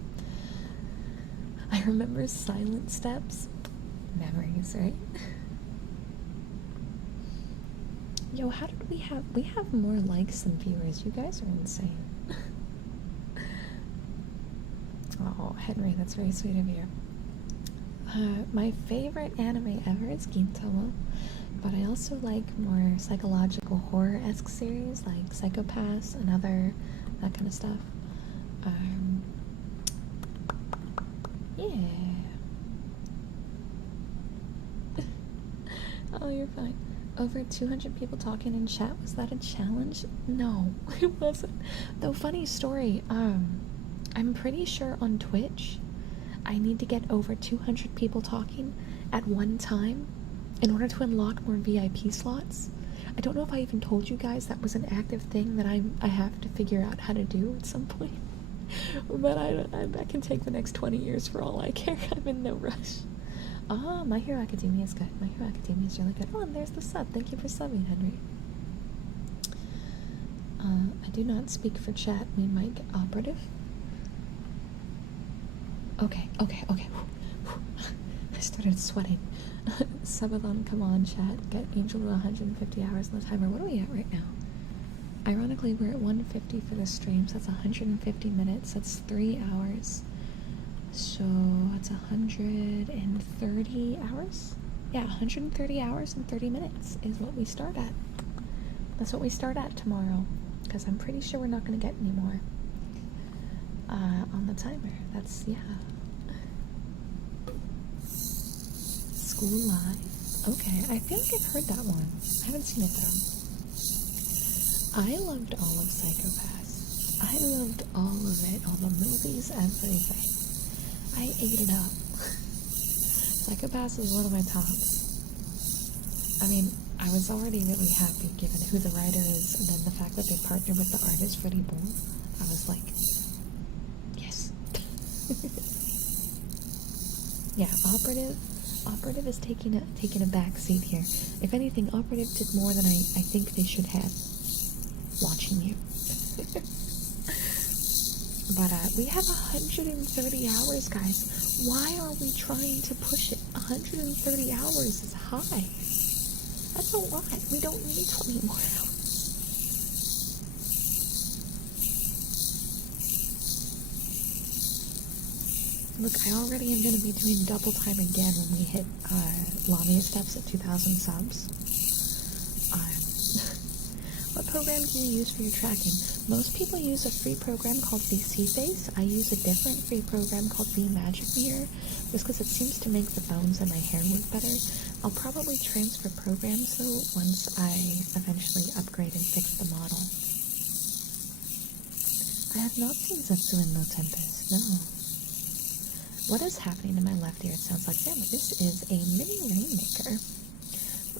I remember Silent Steps. Memories, right? Yo, how did we have more likes than viewers? You guys are insane. Oh, Henry, that's very sweet of you. My favorite anime ever is Gintama, but I also like more psychological horror-esque series like Psychopaths and other that kind of stuff. Yeah. Oh, you're fine. Over 200 people talking in chat. Was that a challenge? No, it wasn't. Though, funny story, I'm pretty sure on Twitch I need to get over 200 people talking, at one time in order to unlock more VIP slots. I don't know if I even told you guys that was an active thing that I have to figure out how to do at some point. But I can take the next 20 years for all I care. I'm in no rush. Ah, My Hero Academia is good. My Hero Academia is really good. Oh, and there's the sub. Thank you for subbing, Henry. I do not speak for chat. Me, Mike, operative. Okay. I started sweating. Subathon, come on, chat. Get Angel to 150 hours on the timer. What are we at right now? Ironically, we're at 150 for the stream, so that's 150 minutes. That's 3 hours. So that's 130 hours? Yeah, 130 hours and 30 minutes is what we start at. That's what we start at tomorrow, because I'm pretty sure we're not going to get any more on the timer. That's, yeah. School Live. Okay, I feel like I've heard that one. I haven't seen it though. I loved all of Psychopaths. I loved all of it, all the movies, everything. I ate it up. Psychopaths is one of my tops. I mean, I was already really happy given who the writer is, and then the fact that they partnered with the artist Freddie Bull. I was like, yes. Yeah, Operative is taking a back seat here. If anything, Operative did more than I think they should have. Watching you. But we have 130 hours, guys. Why are we trying to push it? 130 hours is high. That's a lot. We don't need 20 more hours. Look, I already am going to be doing double time again when we hit Lamia steps at 2,000 subs. What program do you use for your tracking? Most people use a free program called VC-Face. I use a different free program called V-Magic Mirror, just because it seems to make the bones in my hair work better. I'll probably transfer programs, though, once I eventually upgrade and fix the model. I have not seen Zetsu in No Tempest, no. What is happening to my left ear? It sounds like, damn it, this is a mini Rainmaker.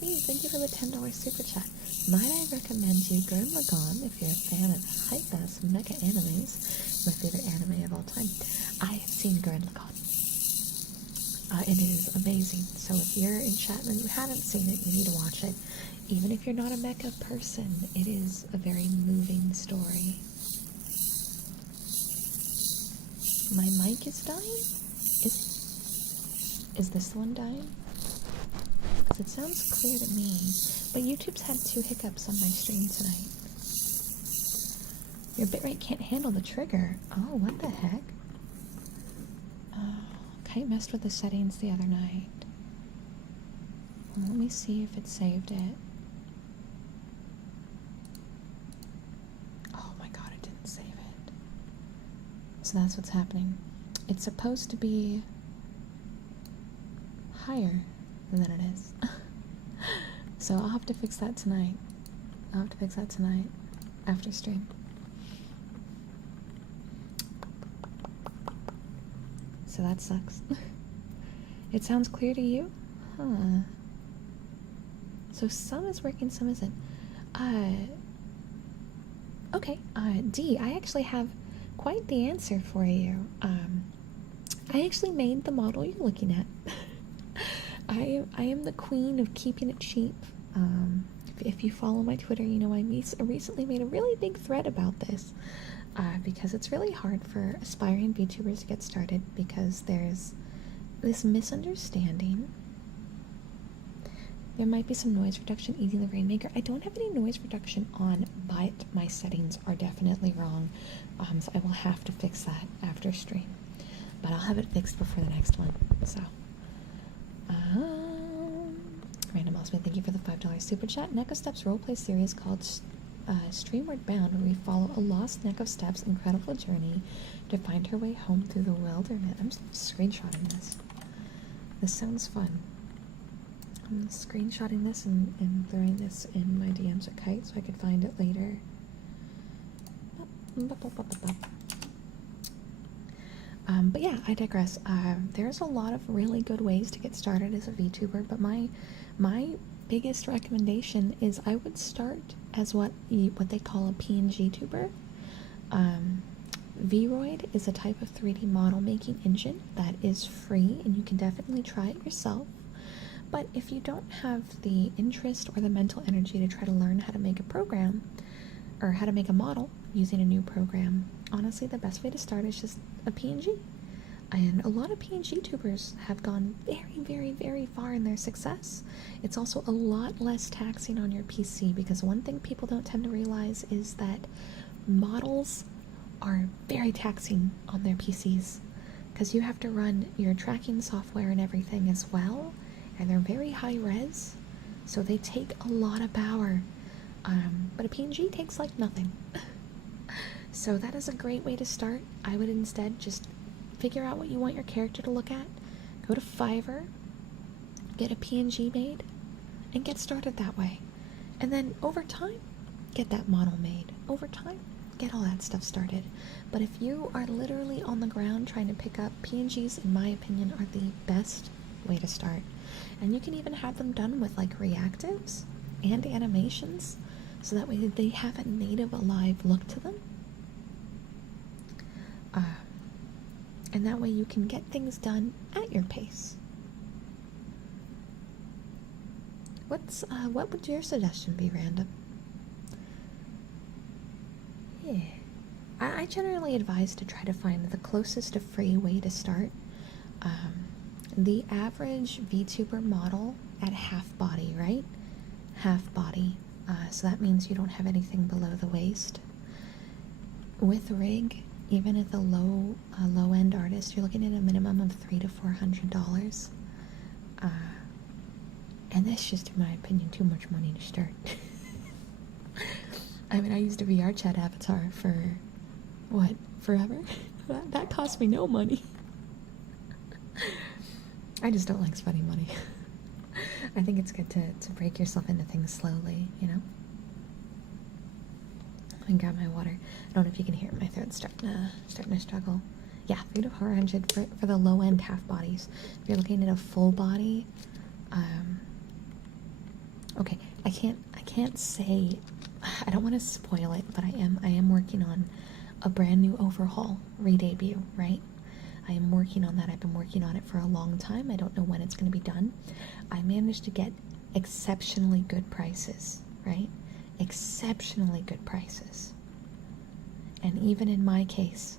Please, thank you for the $10 super chat. Might I recommend you Gurren Lagann if you're a fan of Headpats mecha animes? My favorite anime of all time. I have seen Gurren Lagann. It is amazing. So if you're in chat and you haven't seen it, you need to watch it. Even if you're not a mecha person, it is a very moving story. My mic is dying? Is this the one dying? Because it sounds clear to me. But YouTube's had 2 hiccups on my stream tonight. Your bitrate can't handle the trigger. Oh, what the heck? I messed with the settings the other night. Let me see if it saved it. Oh my god, it didn't save it. So that's what's happening. It's supposed to be higher than it is. So I'll have to fix that tonight. After stream. So that sucks. It sounds clear to you? Huh. So some is working, some isn't. Okay, D, I actually have quite the answer for you. I actually made the model you're looking at. I am the queen of keeping it cheap. If you follow my Twitter, you know I recently made a really big thread about this. Because it's really hard for aspiring VTubers to get started because there's this misunderstanding. There might be some noise reduction using the Rainmaker. I don't have any noise reduction on, but my settings are definitely wrong. So I will have to fix that after stream. But I'll have it fixed before the next one. So, Random Osman, thank you for the $5 super chat. Neko Steps roleplay series called Streamward Bound, where we follow a lost Neko Steps' incredible journey to find her way home through the wilderness. I'm screenshotting this. This sounds fun. I'm screenshotting this and throwing this in my DMs at Kite so I could find it later. But yeah, I digress. There's a lot of really good ways to get started as a VTuber, but my biggest recommendation is I would start as what they call a PNG tuber. Vroid is a type of 3D model making engine that is free, and you can definitely try it yourself. But if you don't have the interest or the mental energy to try to learn how to make a program or how to make a model using a new program, honestly, the best way to start is just a PNG. And a lot of PNG tubers have gone very, very, very far in their success. It's also a lot less taxing on your PC, because one thing people don't tend to realize is that models are very taxing on their PCs, because you have to run your tracking software and everything as well, and they're very high res, so they take a lot of power. But a PNG takes like nothing. So that is a great way to start. I would instead just figure out what you want your character to look at, go to Fiverr, get a PNG made, and get started that way. And then over time, get that model made. Over time, get all that stuff started. But if you are literally on the ground trying to pick up, PNGs, in my opinion, are the best way to start. And you can even have them done with like reactives and animations, so that way they have a native alive look to them. And that way you can get things done at your pace. What would your suggestion be, Random? Yeah. I generally advise to try to find the closest to free way to start. The average VTuber model at half body, right? Half body. So that means you don't have anything below the waist. With rig, even at the low-end artist, you're looking at a minimum of $300 to $400. And that's just, in my opinion, too much money to start. I mean, I used a VR chat avatar for, what, forever? That cost me no money. I just don't like spending money. I think it's good to break yourself into things slowly, you know? And grab my water. I don't know if you can hear it. My throat's starting to struggle. Yeah, $300 to $400 for the low end half bodies. If you're looking at a full body, okay, I can't say. I don't want to spoil it, but I am working on a brand new overhaul, re-debut, right? I am working on that. I've been working on it for a long time. I don't know when it's going to be done. I managed to get exceptionally good prices, right? Exceptionally good prices. And even in my case,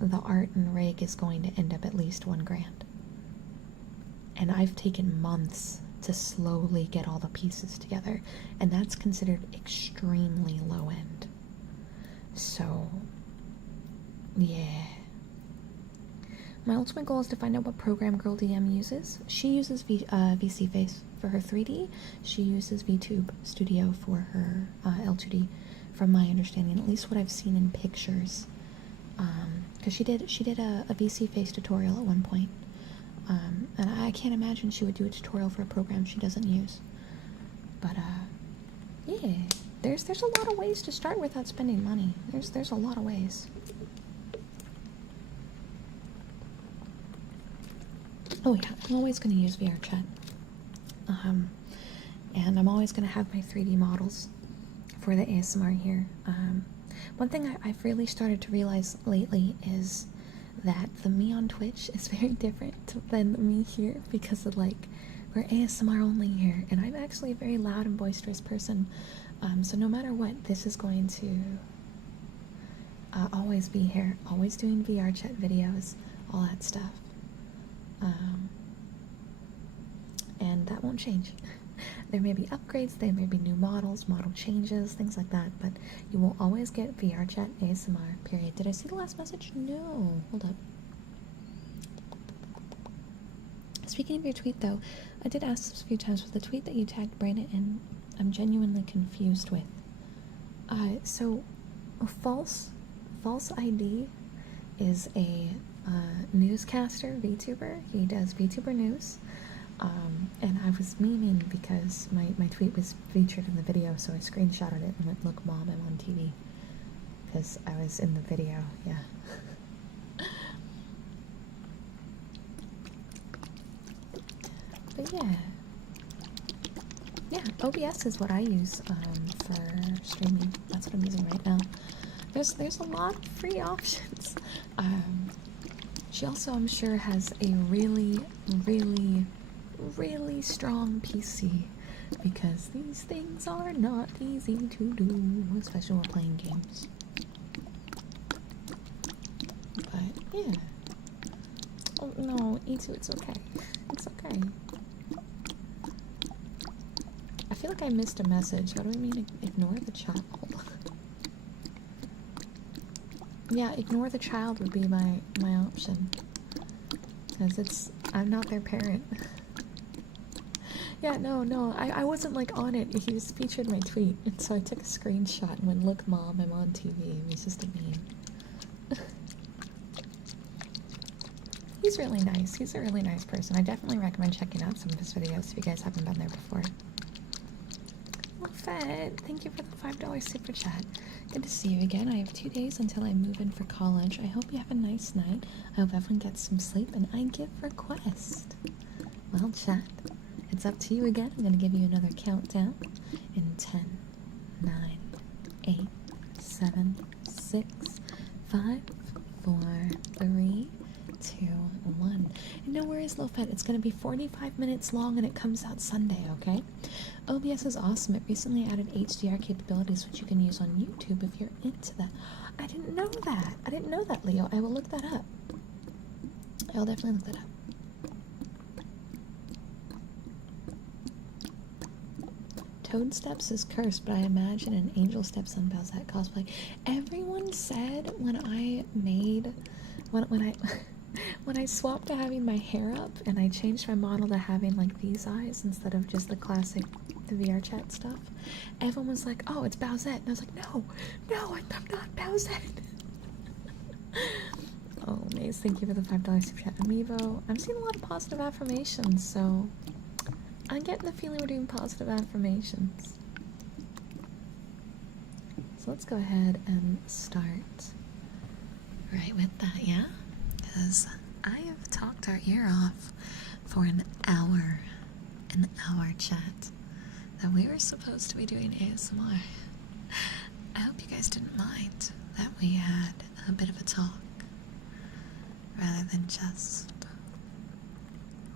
the art and rig is going to end up at least $1,000. And I've taken months to slowly get all the pieces together, and that's considered extremely low end. So, yeah. My ultimate goal is to find out what program Girl DM uses. She uses VC Face for her 3D. She uses VTube Studio for her L2D, from my understanding, at least what I've seen in pictures. Because she did a VC Face tutorial at one point. And I can't imagine she would do a tutorial for a program she doesn't use. But yeah, there's a lot of ways to start without spending money. There's a lot of ways. Oh yeah, I'm always going to use VR chat. And I'm always going to have my 3D models for the ASMR here. One thing I've really started to realize lately is that the me on Twitch is very different than the me here, because of, like, we're ASMR only here, and I'm actually a very loud and boisterous person. So no matter what, this is going to always be here, always doing VR chat videos, all that stuff. And that won't change. There may be upgrades, there may be new models, model changes, things like that, but you will always get VR chat ASMR, period. Did I see the last message? No. Hold up. Speaking of your tweet, though, I did ask this a few times with the tweet that you tagged Brandon in. I'm genuinely confused with. So, a false ID is a newscaster, VTuber. He does VTuber news. And I was memeing because my tweet was featured in the video, so I screenshotted it and went, "Look, Mom, I'm on TV." Because I was in the video, yeah. But yeah. Yeah, OBS is what I use for streaming. That's what I'm using right now. There's a lot of free options. She also, I'm sure, has a really, really, really strong PC, because these things are not easy to do, especially when playing games. But yeah. Oh no, E2, it's okay. It's okay. I feel like I missed a message. How do I mean ignore the child? Yeah, ignore the child would be my option. Because I'm not their parent. Yeah, no, I wasn't like on it. He just featured my tweet, and so I took a screenshot and went, look mom, I'm on TV. It was just a meme. He's really nice. He's a really nice person. I definitely recommend checking out some of his videos if you guys haven't been there before. Well, Fed, thank you for the $5 super chat. Good to see you again. I have 2 days until I move in for college. I hope you have a nice night. I hope everyone gets some sleep, and I give request. Well, chat, it's up to you again. I'm going to give you another countdown in 10, 9, 8, 7, 6, 5, 4, 3, 2, 1. And no worries, Lofet. It's going to be 45 minutes long, and it comes out Sunday, okay? OBS is awesome. It recently added HDR capabilities, which you can use on YouTube if you're into that. I didn't know that. I didn't know that, Leo. I will look that up. I will definitely look that up. Toad Steps is cursed, but I imagine an Angel Steps on Bowsette cosplay. Everyone said when I made... When I... When I swapped to having my hair up and I changed my model to having like these eyes instead of just the classic VR chat stuff, everyone was like, oh, it's Bowsette. And I was like, no, I'm not Bowsette. Oh, Maze, thank you for the $5 super chat. Amiibo, I'm seeing a lot of positive affirmations, so I'm getting the feeling we're doing positive affirmations. So let's go ahead and start right with that, yeah? Because I have talked our ear off for an hour chat that we were supposed to be doing ASMR. I hope you guys didn't mind that we had a bit of a talk rather than just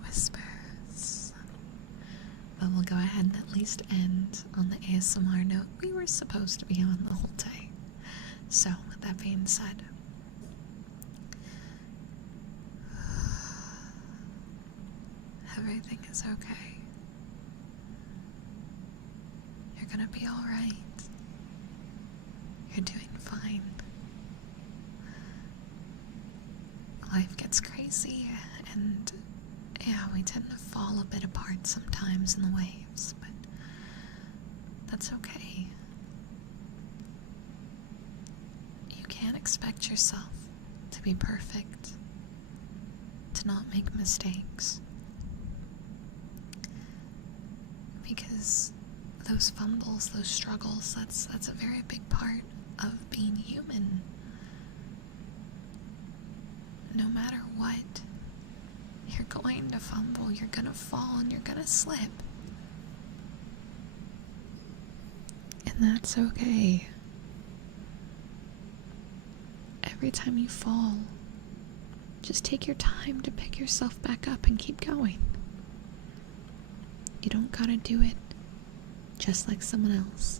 whispers. But we'll go ahead and at least end on the ASMR note we were supposed to be on the whole day. So, with that being said, everything is okay. You're gonna be alright. You're doing fine. Life gets crazy, and yeah, we tend to fall a bit apart sometimes in the waves, but that's okay. You can't expect yourself to be perfect, to not make mistakes. Because those fumbles, those struggles, that's a very big part of being human. No matter what, you're going to fumble, you're gonna fall, and you're gonna slip. And that's okay. Every time you fall, just take your time to pick yourself back up and keep going. You don't gotta do it just like someone else.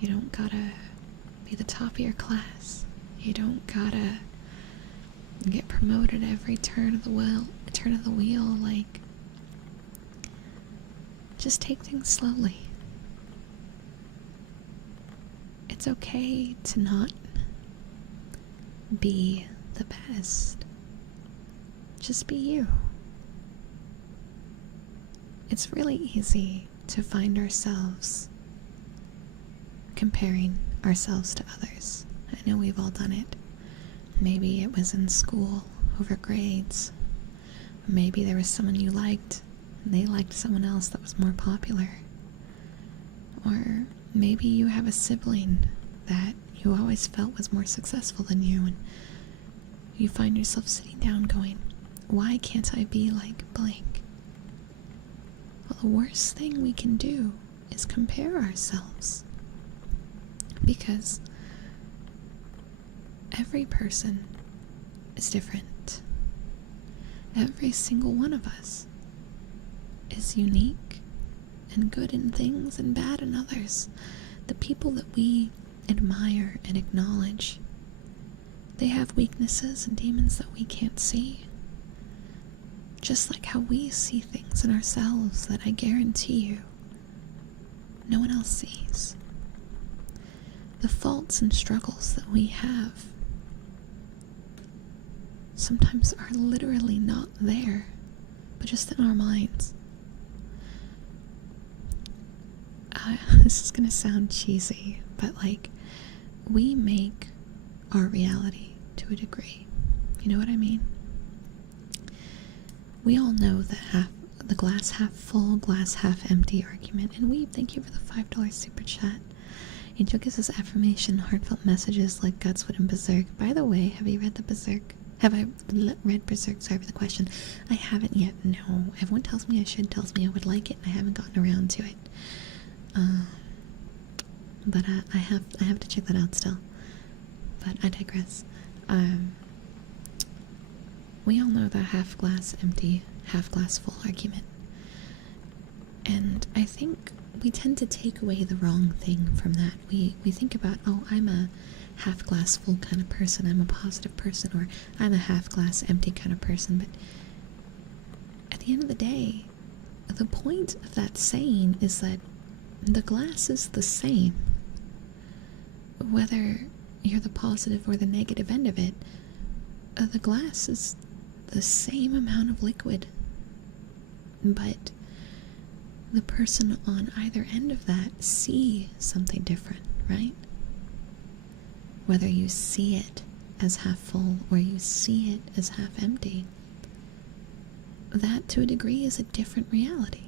You don't gotta be the top of your class. You don't gotta get promoted every turn of the wheel. Like, just take things slowly. It's okay to not be the best. Just be you. It's really easy to find ourselves comparing ourselves to others. I know we've all done it. Maybe it was in school over grades. Or maybe there was someone you liked and they liked someone else that was more popular. Or maybe you have a sibling that you always felt was more successful than you, and you find yourself sitting down going, why can't I be like blank? Well, the worst thing we can do is compare ourselves, because every person is different. Every single one of us is unique and good in things and bad in others. The people that we admire and acknowledge, they have weaknesses and demons that we can't see. Just like how we see things in ourselves that I guarantee you no one else sees. The faults and struggles that we have sometimes are literally not there, but just in our minds. This is gonna sound cheesy, but like, we make our reality to a degree. You know what I mean? We all know the glass half full, glass half empty argument. And we thank you for the $5 super chat. Angel gives us affirmation, heartfelt messages like Gutswood and Berserk. By the way, have you read the Berserk? Have I read Berserk? Sorry for the question. I haven't yet. No. Everyone tells me I should, tells me I would like it, and I haven't gotten around to it. But I have to check that out still. But I digress. We all know the half glass empty, half glass full argument. And I think we tend to take away the wrong thing from that. We think about, oh, I'm a half glass full kind of person, I'm a positive person, or I'm a half glass empty kind of person. But at the end of the day, the point of that saying is that the glass is the same. Whether you're the positive or the negative end of it, the glass is the same amount of liquid, but the person on either end of that see something different, right? Whether you see it as half full or you see it as half empty, that to a degree is a different reality.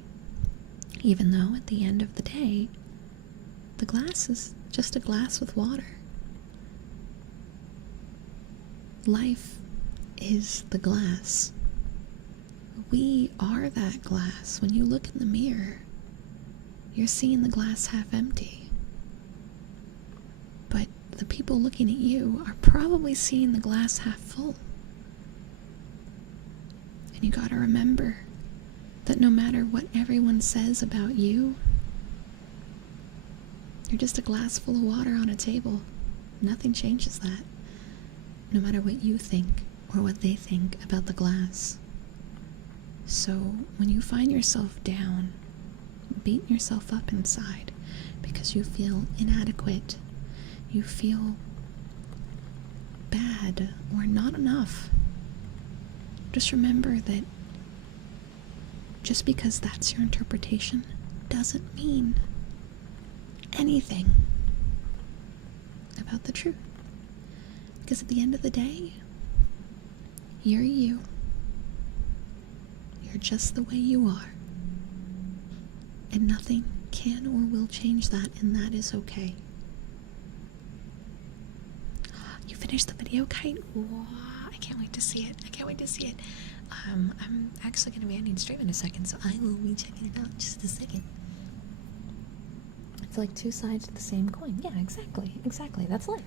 Even though at the end of the day, the glass is just a glass with water. Life is the glass. We are that glass. When you look in the mirror, you're seeing the glass half empty. But the people looking at you are probably seeing the glass half full. And you gotta remember that no matter what everyone says about you, you're just a glass full of water on a table. Nothing changes that. No matter what you think or what they think about the glass. So when you find yourself down, beating yourself up inside because you feel inadequate, you feel bad or not enough, just remember that just because that's your interpretation doesn't mean anything about the truth. Because at the end of the day, you're you. You're just the way you are. And nothing can or will change that, and that is okay. You finished the video, Kite? Wow, I can't wait to see it. I can't wait to see it. I'm actually going to be ending stream in a second, so I will be checking it out in just a second. It's like two sides of the same coin. Yeah, exactly. Exactly. That's life.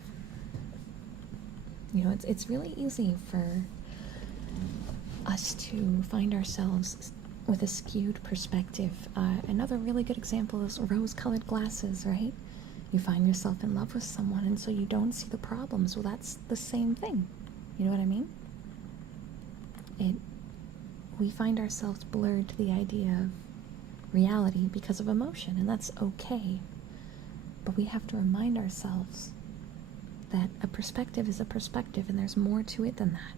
You know, it's really easy for us to find ourselves with a skewed perspective. Another really good example is rose-colored glasses, right? You find yourself in love with someone, and so you don't see the problems. Well, that's the same thing. You know what I mean? We find ourselves blurred to the idea of reality because of emotion, and that's okay. But we have to remind ourselves that a perspective is a perspective, and there's more to it than that.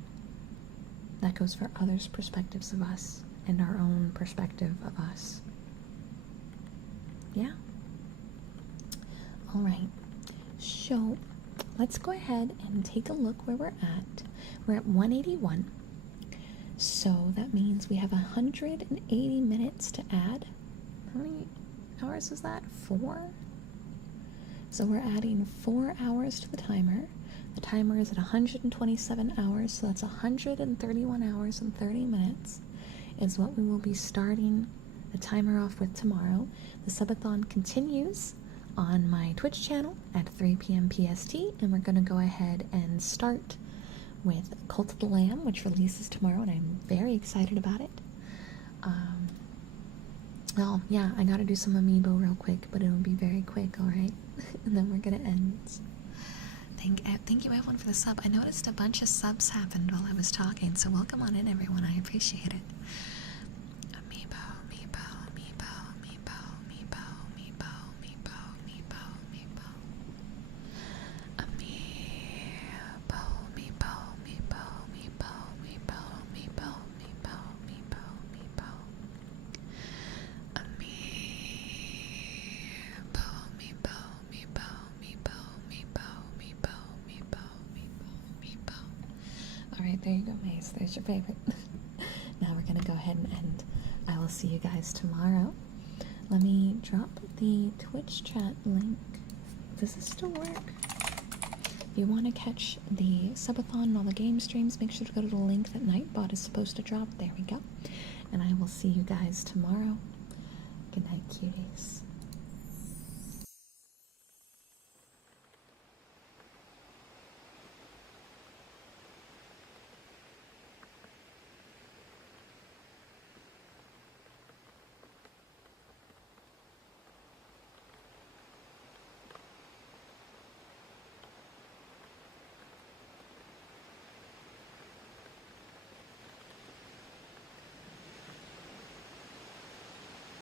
That goes for others' perspectives of us and our own perspective of us. Yeah? Alright, so let's go ahead and take a look where we're at. We're at 181. So that means we have 180 minutes to add. How many hours is that? 4? So we're adding 4 hours to the timer. The timer is at 127 hours, so that's 131 hours and 30 minutes is what we will be starting the timer off with tomorrow. The subathon continues on my Twitch channel at 3 p.m. PST, and we're going to go ahead and start with Cult of the Lamb, which releases tomorrow, and I'm very excited about it. Oh, yeah, I gotta do some amiibo real quick, but it'll be very quick, alright? And then we're gonna end. Thank you everyone for the sub. I noticed a bunch of subs happened while I was talking, so welcome on in, everyone. I appreciate it. Amiibo, amiibo, amiibo, amiibo, amiibo, amiibo, amiibo, amiibo, amiibo. Amiibo, amiibo, amiibo, amiibo, amiibo, amiibo, amiibo, amiibo, amiibo. Alright, there you go, Mace. There's your favorite. Now we're gonna go ahead and end. I will see you guys tomorrow. Let me drop the Twitch chat link. Does this still work? If you want to catch the subathon and all the game streams, make sure to go to the link that Nightbot is supposed to drop. There we go. And I will see you guys tomorrow. Good night, cuties.